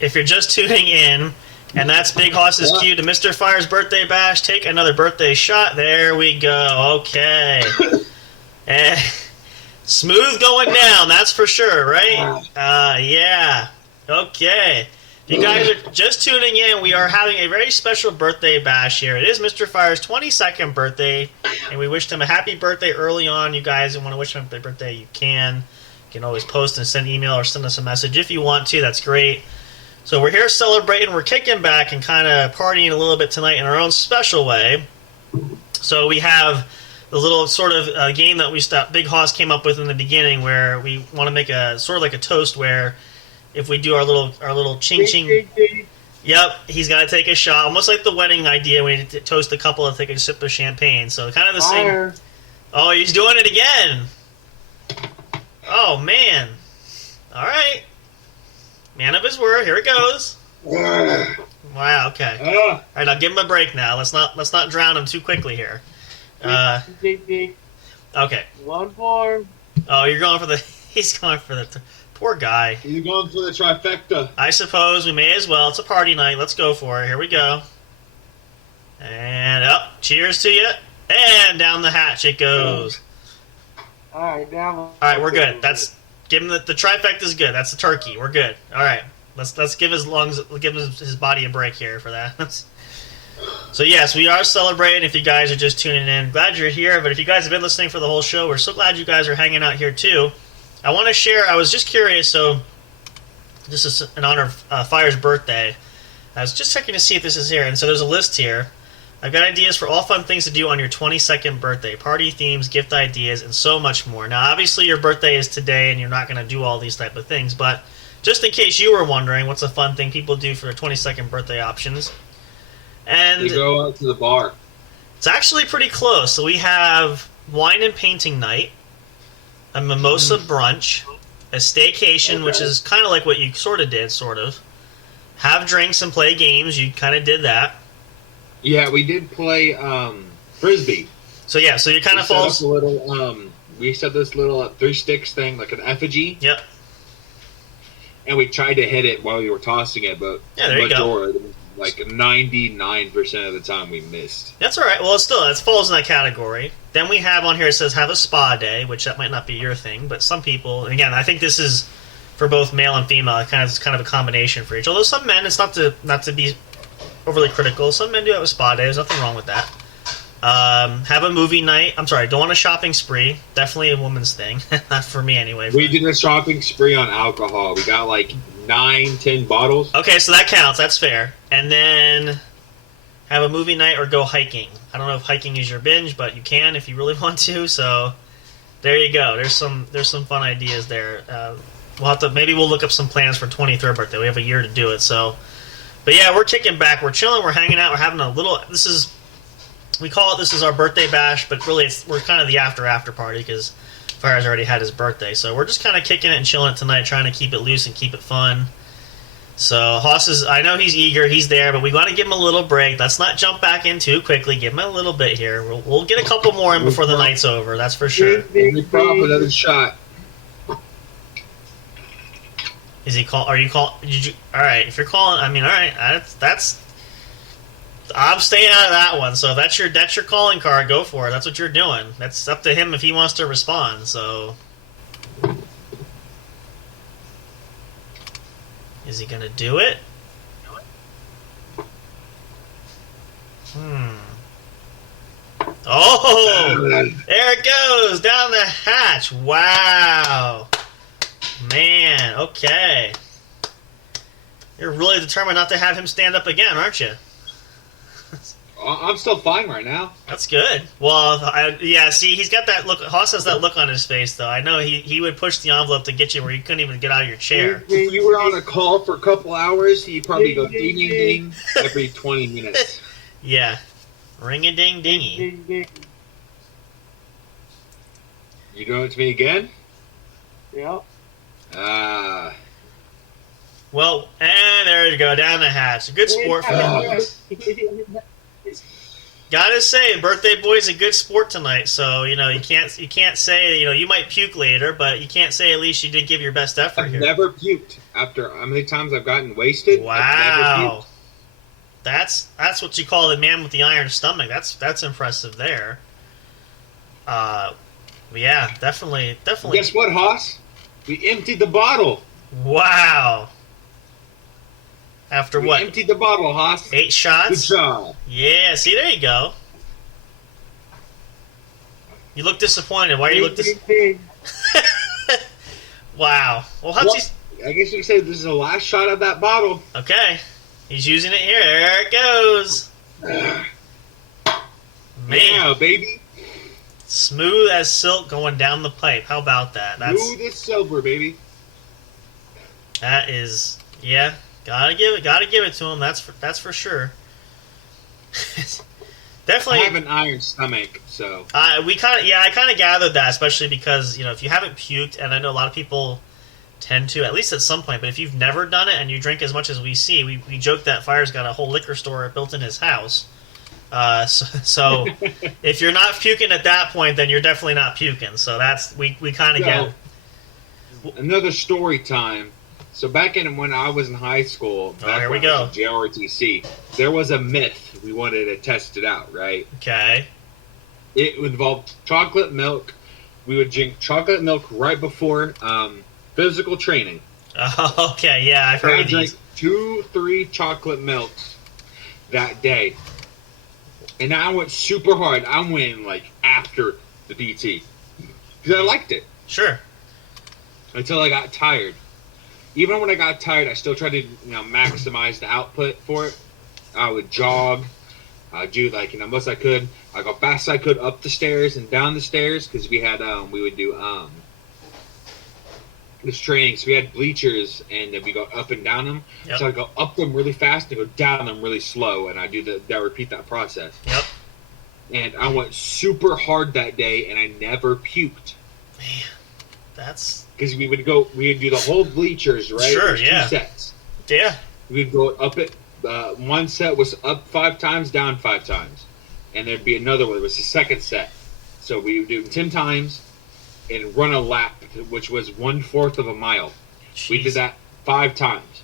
If you're just tuning in, and that's Big Hoss's cue to Mr. Fire's birthday bash. Take another birthday shot. There we go. Okay. And smooth going down, that's for sure, right? Yeah. Okay. If you guys are just tuning in, we are having a very special birthday bash here. It is Mr. Fire's 22nd birthday, and we wished him a happy birthday early on. You guys want to wish him a happy birthday, you can. You can always post and send an email or send us a message if you want to. That's great. So we're here celebrating. We're kicking back and kind of partying a little bit tonight in our own special way. So we have the little sort of game that Big Hoss came up with in the beginning, where we want to make a sort of like a toast where if we do our little ching ching. Yep, he's got to take a shot, almost like the wedding idea. We need to toast a couple and take a sip of champagne. So kind of the same. Oh, he's doing it again. Oh, man. All right. Man of his word. Here it goes. Wow, okay. All right, I'll give him a break now. Let's not drown him too quickly here. Okay. One more. Oh, you're going for the... He's going for the... Poor guy. He's going for the trifecta. I suppose we may as well. It's a party night. Let's go for it. Here we go. And up. Cheers to you. And down the hatch it goes. All right, now. All right, we're good. Give him the trifecta is good. That's the turkey. We're good. All right, let's give his body a break here for that. So yes, we are celebrating. If you guys are just tuning in, glad you're here. But if you guys have been listening for the whole show, we're so glad you guys are hanging out here too. I want to share. I was just curious. So this is in honor of Fire's birthday. I was just checking to see if this is here, and so there's a list here. I've got ideas for all fun things to do on your 22nd birthday. Party themes, gift ideas, and so much more. Now, obviously, your birthday is today, and you're not going to do all these type of things. But just in case you were wondering, what's a fun thing people do for their 22nd birthday options? And you go out to the bar. It's actually pretty close. So we have wine and painting night, a mimosa brunch, a staycation, which is kind of like what you sort of did, have drinks and play games. You kind of did that. Yeah, we did play Frisbee. So yeah, so you kind of falls. We set this little 3 sticks thing, like an effigy. Yep. And we tried to hit it while we were tossing it, but there you go. Like 99% of the time we missed. That's all right. Well, it falls in that category. Then we have on here, it says have a spa day, which that might not be your thing, but some people, and again, I think this is for both male and female. It's kind of a combination for each. Although some men, it's not to be overly critical. Some men do have a spa day. There's nothing wrong with that. Have a movie night. I'm sorry, don't want a shopping spree. Definitely a woman's thing. Not for me anyway. We did a shopping spree on alcohol. We got like 9-10 bottles. Okay, so that counts. That's fair. And then have a movie night or go hiking. I don't know if hiking is your binge, but you can if you really want to. So there you go. There's some fun ideas there. Maybe we'll look up some plans for 23rd birthday. We have a year to do it. So, but yeah, we're kicking back. We're chilling. We're hanging out. We're having a little. We call it this is our birthday bash, but really we're kind of the after party because Fire's already had his birthday. So we're just kind of kicking it and chilling it tonight, trying to keep it loose and keep it fun. So Hoss I know he's eager, he's there, but we want to give him a little break. Let's not jump back in too quickly. Give him a little bit here. We'll get a couple more in before the night's over. That's for sure. We pop another shot. Is he call? Are you call? All right. If you're calling, I mean, all right. That's. I'm staying out of that one. So if that's your calling card, go for it. That's what you're doing. That's up to him if he wants to respond. So. Is he going to do it? Oh! There it goes! Down the hatch! Wow! Man, okay. You're really determined not to have him stand up again, aren't you? I'm still fine right now. That's good. Well, see, he's got that look. Hoss has that look on his face, though. I know he would push the envelope to get you where you couldn't even get out of your chair. If you were on a call for a couple hours, you'd probably go ding, ding, ding every 20 minutes. Yeah. Ring-a-ding-dingy. Ding, ding. You doing it to me again? Yep. Well, and there you go, down the hatch. Good sport for him. Gotta say, birthday boy's a good sport tonight. So you can't say you might puke later, but you can't say at least you did give your best effort I've here. never puked after how many times I've gotten wasted. Wow, I've never puked. that's what you call the man with the iron stomach. That's impressive there. Yeah, definitely. Guess what, Hoss? We emptied the bottle. Wow. After We emptied the bottle, Hoss. 8 shots? Good job. Yeah, see, there you go. You look disappointed. Why do you look disappointed? Wow. Well, Humpty's... I guess you could say this is the last shot of that bottle. Okay. He's using it here. There it goes. Man. Yeah, baby. Smooth as silk going down the pipe. How about that? Smooth as silver, baby. That is... Yeah. Gotta give it to him. That's for sure. Definitely. I have an iron stomach, so I kind of gathered that, especially because if you haven't puked, and I know a lot of people tend to, at least at some point. But if you've never done it and you drink as much as we see, we joke that Fire's got a whole liquor store built in his house. So if you're not puking at that point, then you're definitely not puking. So that's we kind of get. Another story time. So back when I was in high school, here we go. JRTC, there was a myth we wanted to test it out, right? Okay. It involved chocolate milk. We would drink chocolate milk right before physical training. Okay, yeah, I've heard of these. Drank 2-3 chocolate milks that day. And I went super hard. I went after the PT. Because I liked it. Sure. Until I got tired. Even when I got tired, I still tried to maximize the output for it. I would jog. I'd do most I could. I go fast as I could up the stairs and down the stairs because we had we would do this training. So we had bleachers and we go up and down them. Yep. So I'd go up them really fast and go down them really slow, and I repeat that process. Yep. And I went super hard that day, and I never puked. Man, that's... Because we'd do the whole bleachers, right? Sure, yeah. 2 sets. Yeah. We'd go up it. One set was up 5 times, down 5 times. And there'd be another one. It was the second set. So we would do 10 times and run a lap, which was 1/4 of a mile. Jeez. We did that 5 times.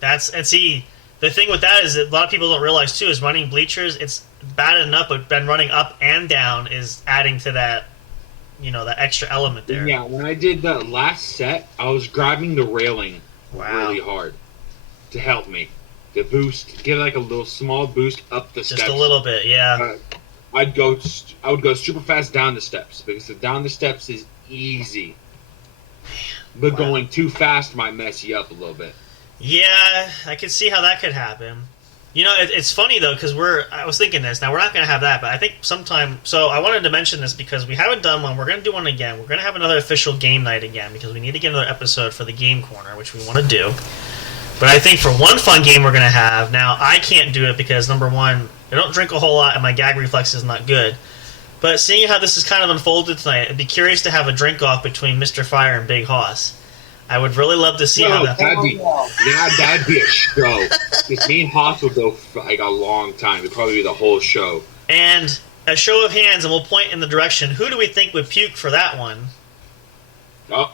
Man, and see, the thing with that is that a lot of people don't realize, too, is running bleachers, it's bad enough, but then running up and down is adding to that, that extra element there. Yeah, when I did the last set, I was grabbing the railing really hard to help me. To boost, give a little small boost up the steps. Just a little bit, yeah. I would go super fast down the steps, because down the steps is easy. But going too fast might mess you up a little bit. Yeah, I could see how that could happen. It's funny, though, because I was thinking this. Now, we're not going to have that, but I think sometime... So, I wanted to mention this because we haven't done one. We're going to do one again. We're going to have another official game night again because we need to get another episode for the Game Corner, which we want to do. But I think for one fun game we're going to have... Now, I can't do it because, number one, I don't drink a whole lot and my gag reflex is not good. But seeing how this is kind of unfolded tonight, I'd be curious to have a drink-off between Mr. Fire and Big Hoss. I would really love to see how that... That'd be a show. Because me and Hoss would go for a long time. It'd probably be the whole show. And a show of hands, and we'll point in the direction. Who do we think would puke for that one? Oh.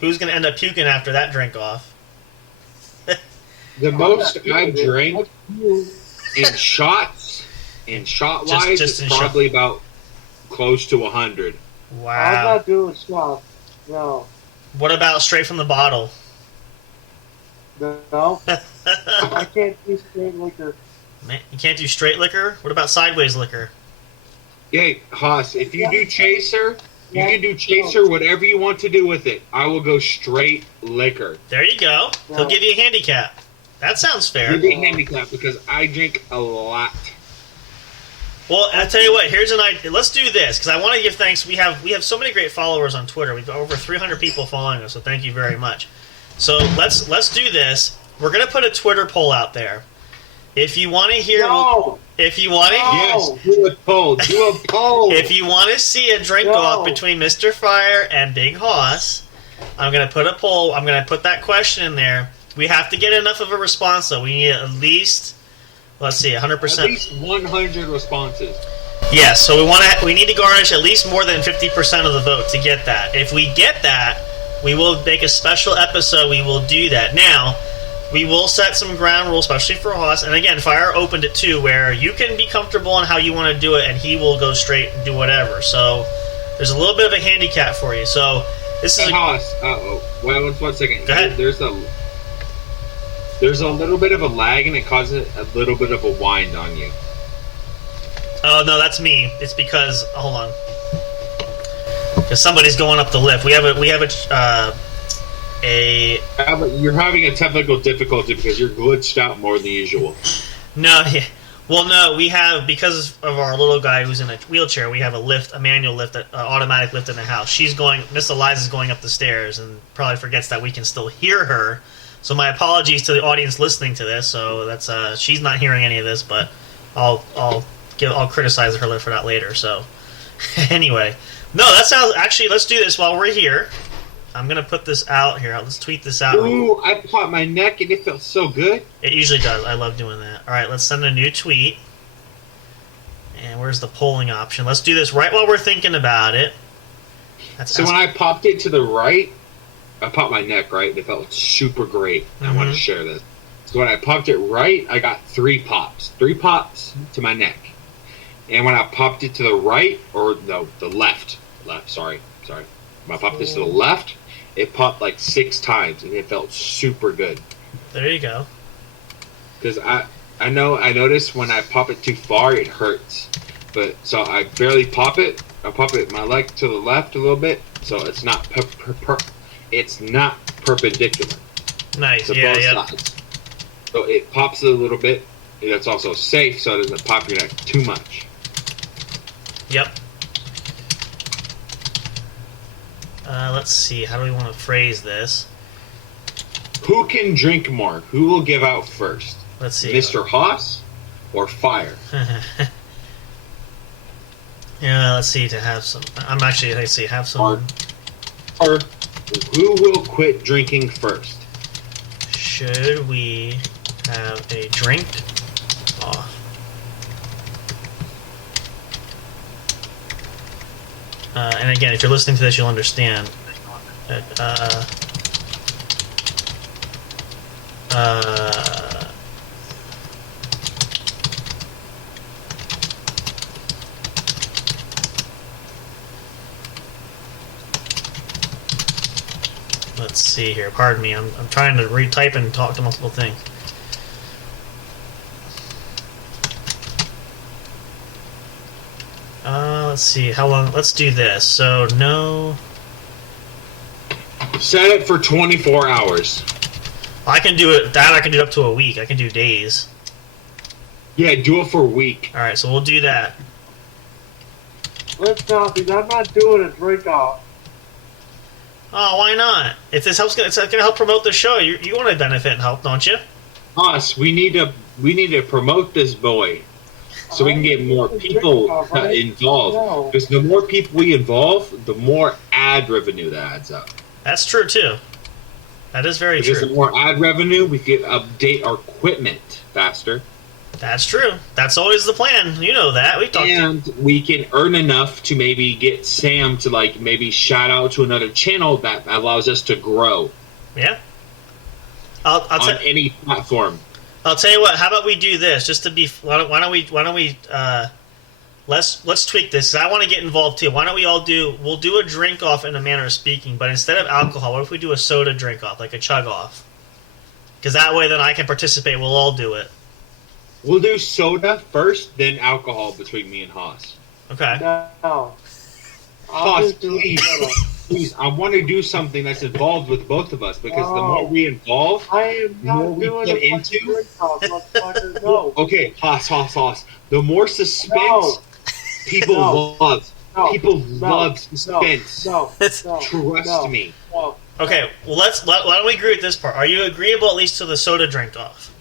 Who's going to end up puking after that drink-off? The most I drank in shots, shot-wise, is probably about close to 100. Wow. I'm not doing shots. No. What about straight from the bottle? No. I can't do straight liquor. Man, you can't do straight liquor? What about sideways liquor? Hey, Haas, if you do chaser, you can do chaser, whatever you want to do with it. I will go straight liquor. There you go. He'll give you a handicap. That sounds fair. You're being handicapped because I drink a lot. Well, I'll tell you what. Here's an idea. Let's do this because I want to give thanks. We have so many great followers on Twitter. We've got over 300 people following us, so thank you very much. So let's do this. We're gonna put a Twitter poll out there. If you want to hear, if you want to, yes, do a poll. Do a poll. If you want to see a drink off between Mr. Fire and Big Hoss, I'm gonna put a poll. I'm gonna put that question in there. We have to get enough of a response, though. We need at least, let's see, 100%. At least 100 responses. Yes, so we need to garnish at least more than 50% of the vote to get that. If we get that, we will make a special episode. We will do that. Now, we will set some ground rules, especially for Hoss. And again, Fire opened it too, where you can be comfortable in how you want to do it, and he will go straight and do whatever. So there's a little bit of a handicap for you. So this is Hoss. Well, 1 second. Go ahead. There's a little bit of a lag, and it causes a little bit of a wind on you. Oh no, that's me. It's because hold on, because somebody's going up the lift. You're having a technical difficulty because you're glitched out more than usual. No, yeah. Well, no, we have, because of our little guy who's in a wheelchair, we have a manual lift, automatic lift in the house. Miss Eliza's going up the stairs and probably forgets that we can still hear her. So my apologies to the audience listening to this. So that's she's not hearing any of this, but I'll criticize her for that later. So anyway, no, that sounds actually. Let's do this while we're here. I'm gonna put this out here. Let's tweet this out. Ooh, I caught my neck and it felt so good. It usually does. I love doing that. All right, let's send a new tweet. And where's the polling option? Let's do this right while we're thinking about it. When I popped it to the right, I popped my neck, right? It felt super great. Mm-hmm. I want to share this. So when I popped it right, I got 3 pops. 3 pops to my neck. And when I popped it to the right, or the left, sorry. When I popped this to the left, it popped like 6 times, and it felt super good. There you go. Because I noticed when I pop it too far, it hurts. But so I barely pop it. I pop it my leg to the left a little bit, so it's not it's not perpendicular. Nice, to yeah, both yeah. sides. So it pops a little bit, and it's also safe, so it doesn't pop your neck too much. Yep. Let's see. How do we want to phrase this? Who can drink more? Who will give out first? Let's see. Mr. Hoss or Fire? Yeah, let's see. To have some. Let's see. Have some. Or who will quit drinking first? Should we have a drink off? And again, if you're listening to this, you'll understand that. Let's see here. Pardon me. I'm trying to retype and talk to multiple things. Let's see. How long? Let's do this. So, no. Set it for 24 hours. I can do it. I can do up to a week. I can do days. Yeah, do it for a week. All right, so we'll do that. Let's not, because I'm not doing a drink off. Oh, why not? If this helps, it's going to help promote the show. You want to benefit and help, don't you? Us, we need to promote this boy, so we can get more people involved. Because the more people we involve, the more ad revenue that adds up. That's true too. That is very true. Because the more ad revenue, we can update our equipment faster. That's true. That's always the plan. You know that. We can earn enough to maybe get Sam to maybe shout out to another channel that allows us to grow. Yeah. On any platform. I'll tell you what. How about we do this? Just to be. Why don't we? Let's tweak this. 'Cause I want to get involved too. Why don't we all we'll do a drink off in a manner of speaking, but instead of alcohol, what if we do a soda drink off, like a chug off? Because that way, then I can participate. We'll all do it. We'll do soda first, then alcohol between me and Hoss. Okay. No. Hoss, please. please, I want to do something that's involved with both of us because the more we involve, I am the more not we doing put a into. drink off, motherfucker. No. Okay, Hoss. The more suspense people love. No. People love suspense. No. Trust me. No. Okay, well why don't we agree with this part? Are you agreeable at least to the soda drink off?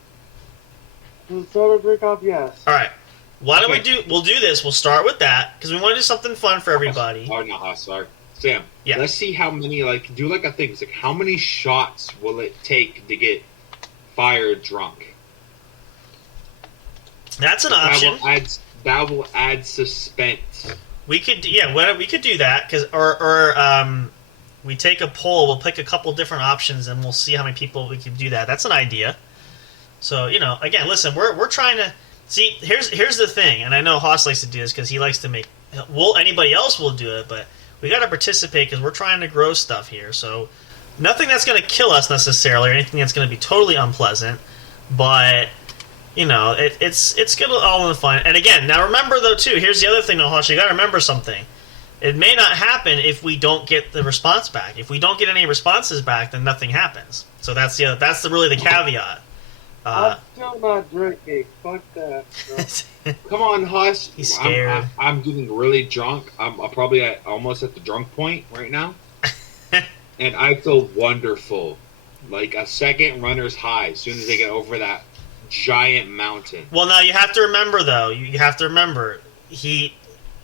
The soda drink off, yes. All right. Why don't we'll do this. We'll start with that because we want to do something fun for everybody. Oh, no, Hoss, sorry. Sam, yeah. Let's see how many, do like a thing. It's like, how many shots will it take to get fire drunk? That's an option. That will add suspense. We could do that because we take a poll. We'll pick a couple different options and we'll see how many people we can do that. That's an idea. So again, listen, we're trying to see. Here's the thing, and I know Haas likes to do this because he likes to make. Anybody else will do it, but we got to participate because we're trying to grow stuff here. So nothing that's going to kill us necessarily, or anything that's going to be totally unpleasant, but. It's good all in the fun. And again, now remember though too. Here's the other thing, though, Hosh. You got to remember something. It may not happen if we don't get the response back. If we don't get any responses back, then nothing happens. So that's really the caveat. I'm still not drinking. Fuck that. No. Come on, Hush. He's scared. I'm getting really drunk. I'm probably almost at the drunk point right now, and I feel wonderful, like a second runner's high as soon as they get over that giant mountain. Well, now you have to remember, though. You have to remember,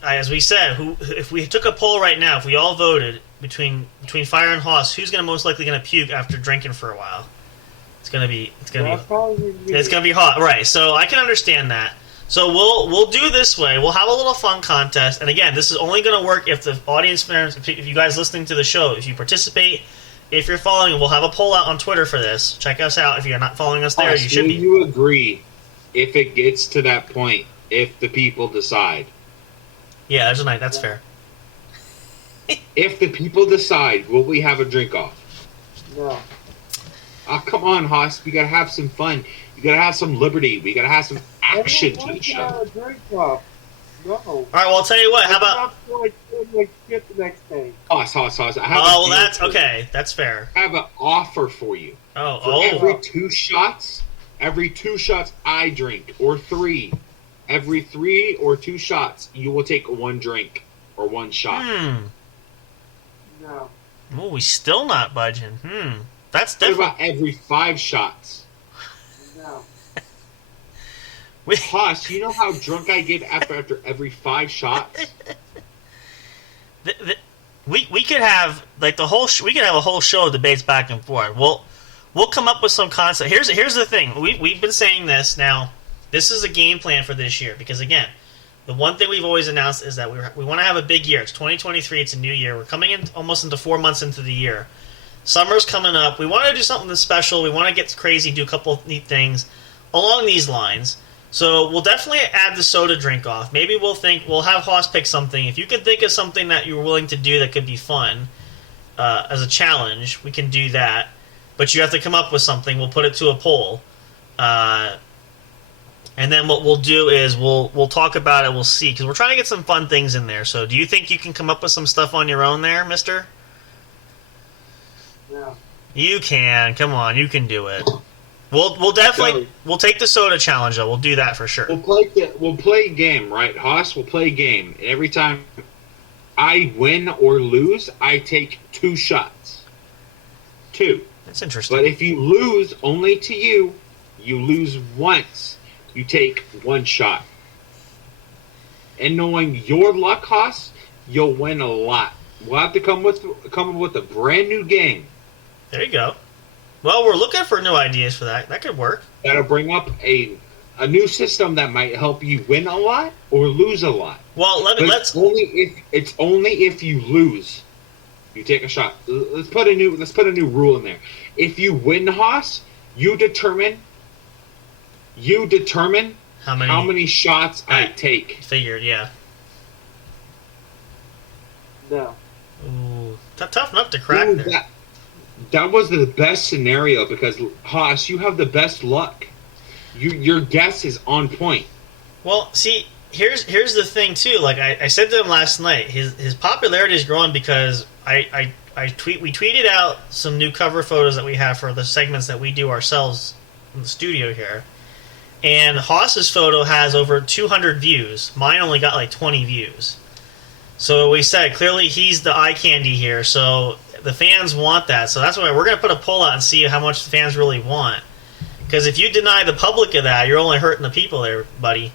as we said, if we took a poll right now, if we all voted between Fire and Haas, who's most likely going to puke after drinking for a while? It's gonna be hot, right? So I can understand that. So we'll do this way. We'll have a little fun contest, and again, this is only going to work if the audience members, if you guys listening to the show, if you participate. If you're following, we'll have a poll out on Twitter for this. Check us out. If you're not following us there, you should be. Do you agree if it gets to that point, if the people decide? Yeah, that's fair. If the people decide, will we have a drink off? No. Oh, come on, Haas. We gotta have some fun. You gotta have some liberty. We gotta have some action to the show. Have a drink off. No. All right, well, I'll tell you what. How about... Get the next thing. Haas. That's okay. That's fair. I have an offer for you. Every two shots I drink, or three. Every 3 or 2 shots, you will take one drink or one shot. No. Oh, we still not budging. That's different. What about every 5 shots? No. Haas, you know how drunk I get after every 5 shots? We could have the whole. We could have a whole show of debates back and forth. We'll come up with some concept. Here's the thing. We've been saying this now. This is a game plan for this year because again, the one thing we've always announced is that we want to have a big year. It's 2023. It's a new year. We're coming in almost into 4 months into the year. Summer's coming up. We want to do something that's special. We want to get crazy, do a couple of neat things along these lines. So we'll definitely add the soda drink off. Maybe we'll have Haas pick something. If you could think of something that you're willing to do that could be fun as a challenge, we can do that. But you have to come up with something. We'll put it to a poll. And then what we'll do is we'll talk about it. We'll see. Because we're trying to get some fun things in there. So do you think you can come up with some stuff on your own there, mister? Yeah. You can. Come on. You can do it. We'll definitely we'll take the soda challenge though. We'll do that for sure. We'll play a game, right, Haas? We'll play a game. And every time I win or lose, I take 2 shots. 2. That's interesting. But if you lose only to you lose once. You take 1 shot. And knowing your luck, Haas, you'll win a lot. We'll have to come up with a brand new game. There you go. Well, we're looking for new ideas for that. That could work. That'll bring up a new system that might help you win a lot or lose a lot. Well, let's it's only if you lose, you take a shot. Let's put a new rule in there. If you win, Haas, you determine how many shots I take. Figured, yeah. No. Ooh, tough enough to crack there. That was the best scenario because, Haas, you have the best luck. Your guess is on point. Well, see, here's the thing too. Like I said to him last night, his popularity is growing because we tweeted out some new cover photos that we have for the segments that we do ourselves in the studio here, and Haas's photo has over 200 views. Mine only got like 20 views. So we said clearly he's the eye candy here. So the fans want that. So that's why we're going to put a poll out and see how much the fans really want. Because if you deny the public of that, you're only hurting the people there, buddy.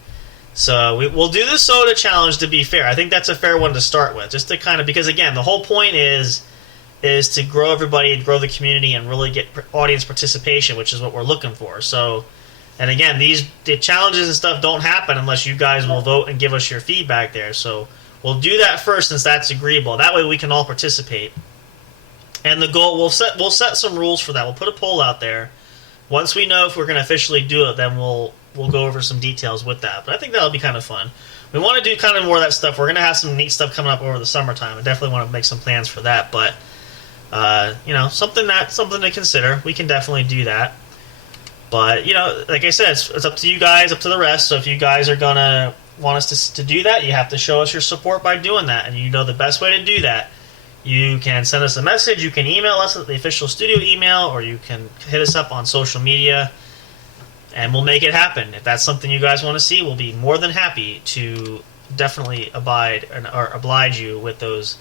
So we'll do the soda challenge to be fair. I think that's a fair one to start with, just to kind of, because again, the whole point is to grow everybody, grow the community, and really get audience participation, which is what we're looking for. So, and again, the challenges and stuff don't happen unless you guys will vote and give us your feedback there. So we'll do that first since that's agreeable. That way we can all participate. And the goal, we'll set some rules for that. We'll put a poll out there. Once we know if we're going to officially do it, then we'll go over some details with that. But I think that'll be kind of fun. We want to do kind of more of that stuff. We're going to have some neat stuff coming up over the summertime. I definitely want to make some plans for that. But something to consider. We can definitely do that. But like I said, it's up to you guys, up to the rest. So if you guys are gonna want us to do that, you have to show us your support by doing that. And the best way to do that. You can send us a message, you can email us at the official studio email, or you can hit us up on social media, and we'll make it happen. If that's something you guys want to see, we'll be more than happy to definitely oblige you with those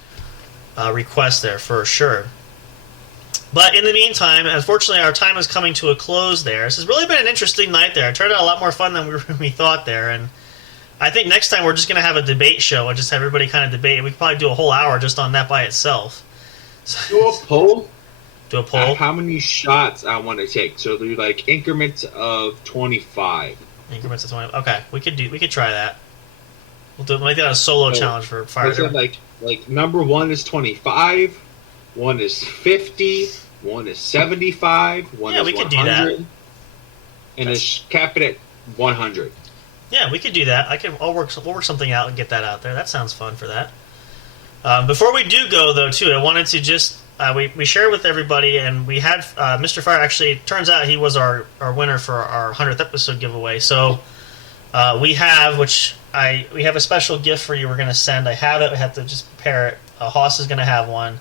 requests there for sure. But in the meantime, unfortunately, our time is coming to a close there. This has really been an interesting night there. It turned out a lot more fun than we thought there, and I think next time we're just going to have a debate show and just have everybody kind of debate. We could probably do a whole hour just on that by itself. Do a poll? Do a poll? How many shots I want to take. So do like increments of 25. Increments of 20. Okay, we could try that. We'll make that a solo challenge for fire. So like number 1 is 25, 1 is 50, 1 is 75, 1 is 100. Yeah, we could do that. And it's cap it at 100. Yeah, we could do that. We'll work something out and get that out there. That sounds fun for that. Before we do go, though, too, I wanted to just... we shared with everybody, and we had... Mr. Fire, actually, it turns out he was our winner for our 100th episode giveaway. So, we have a special gift for you we're going to send. I have it. We have to just prepare it. Haas is going to have one.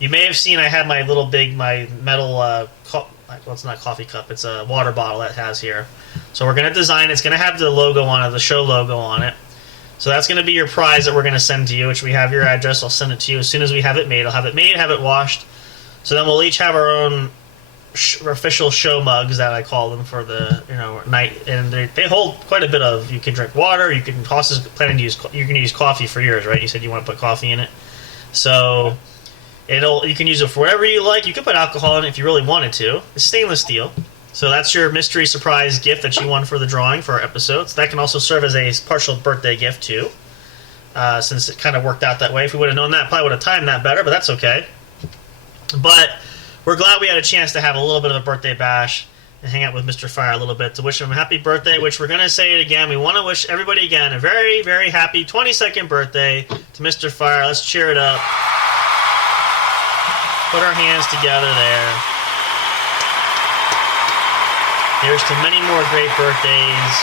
You may have seen I have my metal... well, it's not a coffee cup. It's a water bottle that has here. So we're going to design it. It's going to have the logo on it, the show logo on it. So that's going to be your prize that we're going to send to you, which we have your address. I'll send it to you as soon as we have it made. I'll have it made, have it washed. So then we'll each have our own official show mugs that I call them for the night. And they hold quite a bit of. You can drink water. Haas is planning to use. You can use coffee for yours, right? You said you want to put coffee in it. So. You can use it for whatever you like. You could put alcohol in it if you really wanted to. It's stainless steel. So that's your mystery surprise gift that you won for the drawing for our episodes. That can also serve as a partial birthday gift, too. Since it kind of worked out that way. If we would have known that, probably would have timed that better, but that's okay. But we're glad we had a chance to have a little bit of a birthday bash and hang out with Mr. Fire a little bit to wish him a happy birthday, which we're going to say it again. We want to wish everybody again a very, very happy 22nd birthday to Mr. Fire. Let's cheer it up. Put our hands together there. Here's to many more great birthdays.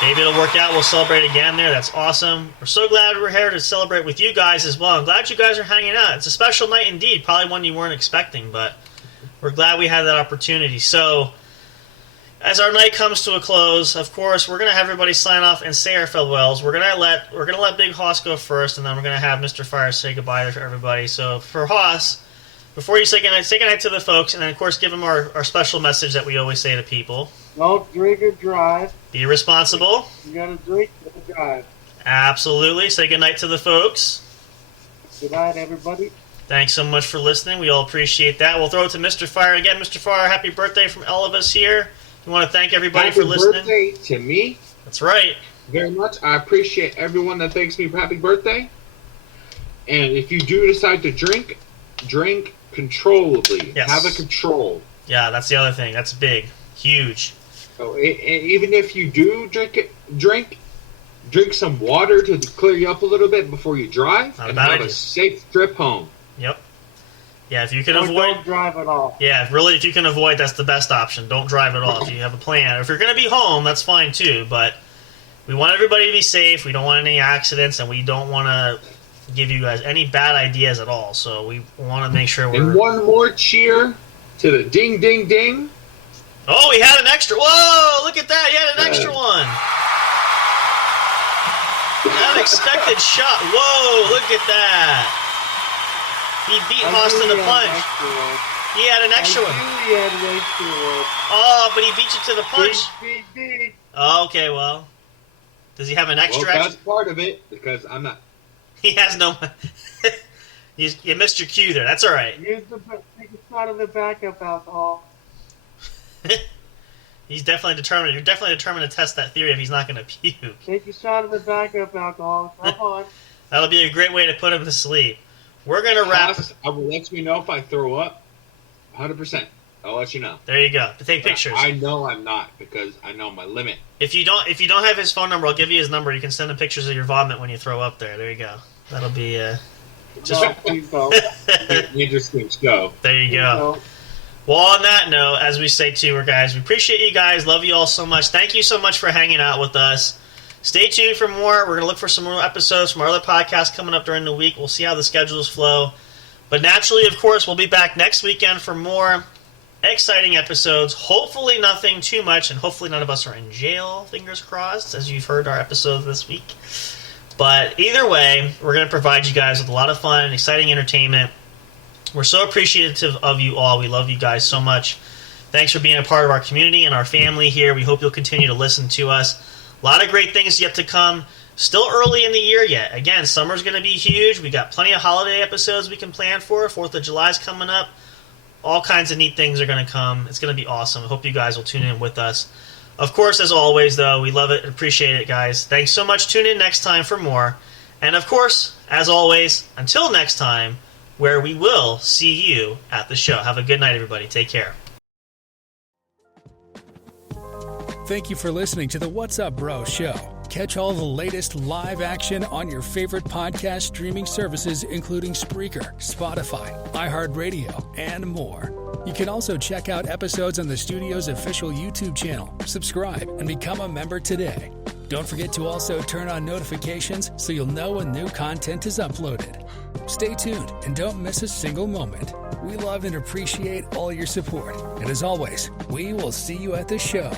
Maybe it'll work out. We'll celebrate again there. That's awesome. We're so glad we're here to celebrate with you guys as well. I'm glad you guys are hanging out. It's a special night indeed. Probably one you weren't expecting, but we're glad we had that opportunity. So, as our night comes to a close, of course, we're going to have everybody sign off and say our farewells. We're going to let Big Hoss go first, and then we're going to have Mr. Fire say goodbye to everybody. So for Hoss, before you say goodnight to the folks, and then of course give them our special message that we always say to people. Don't drink or drive. Be responsible. You got to drink or drive. Absolutely. Say goodnight to the folks. Good night, everybody. Thanks so much for listening. We all appreciate that. We'll throw it to Mr. Fire again. Mr. Fire, happy birthday from all of us here. We want to thank everybody for listening. Happy birthday to me. That's right. Very much. I appreciate everyone that thanks me for happy birthday. And if you do decide to drink controllably. Yes. Have a control. Yeah, that's the other thing. That's big. Huge. So, even if you do drink some water to clear you up a little bit before you drive. Not a and bad have idea. a safe trip home. Yep. Yeah, if you can Or avoid... don't drive at all. Yeah, really, if you can avoid, that's the best option. Don't drive at all if you have a plan. If you're going to be home, that's fine too, but we want everybody to be safe. We don't want any accidents, and we don't want to give you guys any bad ideas at all. So we want to make sure we're... And one more cheer to the ding, ding, ding. Oh, he had an extra... Whoa, look at that. He had an extra one. Unexpected shot. Whoa, look at that. He beat Haas to the punch. He had an extra one. He had an extra one. Oh, but he beat you to the punch. Beep. Oh, okay, well. Does he have an extra? Well, that's part of it, because I'm not... He has no... you missed your cue there. That's all right. Take a shot of the backup alcohol. He's definitely determined. You're definitely determined to test that theory if he's not going to puke. Take a shot of the backup alcohol. Come on. That'll be a great way to put him to sleep. We're going to wrap... I will let you know if I throw up. 100%. I'll let you know. There you go. To take pictures. I know I'm not, because I know my limit. If you don't have his phone number, I'll give you his number. You can send him pictures of your vomit when you throw up there. There you go. That'll be... just... No, please don't. Interesting show. There you go. Well, on that note, as we say to you guys, we appreciate you guys. Love you all so much. Thank you so much for hanging out with us. Stay tuned for more. We're going to look for some more episodes from our other podcasts coming up during the week. We'll see how the schedules flow. But naturally, of course, we'll be back next weekend for more exciting episodes. Hopefully nothing too much, and hopefully none of us are in jail, fingers crossed, as you've heard our episode this week. But either way, we're going to provide you guys with a lot of fun and exciting entertainment. We're so appreciative of you all. We love you guys so much. Thanks for being a part of our community and our family here. We hope you'll continue to listen to us. A lot of great things yet to come. Still early in the year yet. Again, summer's going to be huge. We got plenty of holiday episodes we can plan for. 4th of July's coming up. All kinds of neat things are going to come. It's going to be awesome. I hope you guys will tune in with us. Of course, as always, though, we love it and appreciate it, guys. Thanks so much. Tune in next time for more. And, of course, as always, until next time, where we will see you at the show. Have a good night, everybody. Take care. Thank you for listening to the What's Up Bro show. Catch all the latest live action on your favorite podcast streaming services, including Spreaker, Spotify, iHeartRadio, and more. You can also check out episodes on the studio's official YouTube channel. Subscribe and become a member today. Don't forget to also turn on notifications so you'll know when new content is uploaded. Stay tuned and don't miss a single moment. We love and appreciate all your support. And as always, we will see you at the show.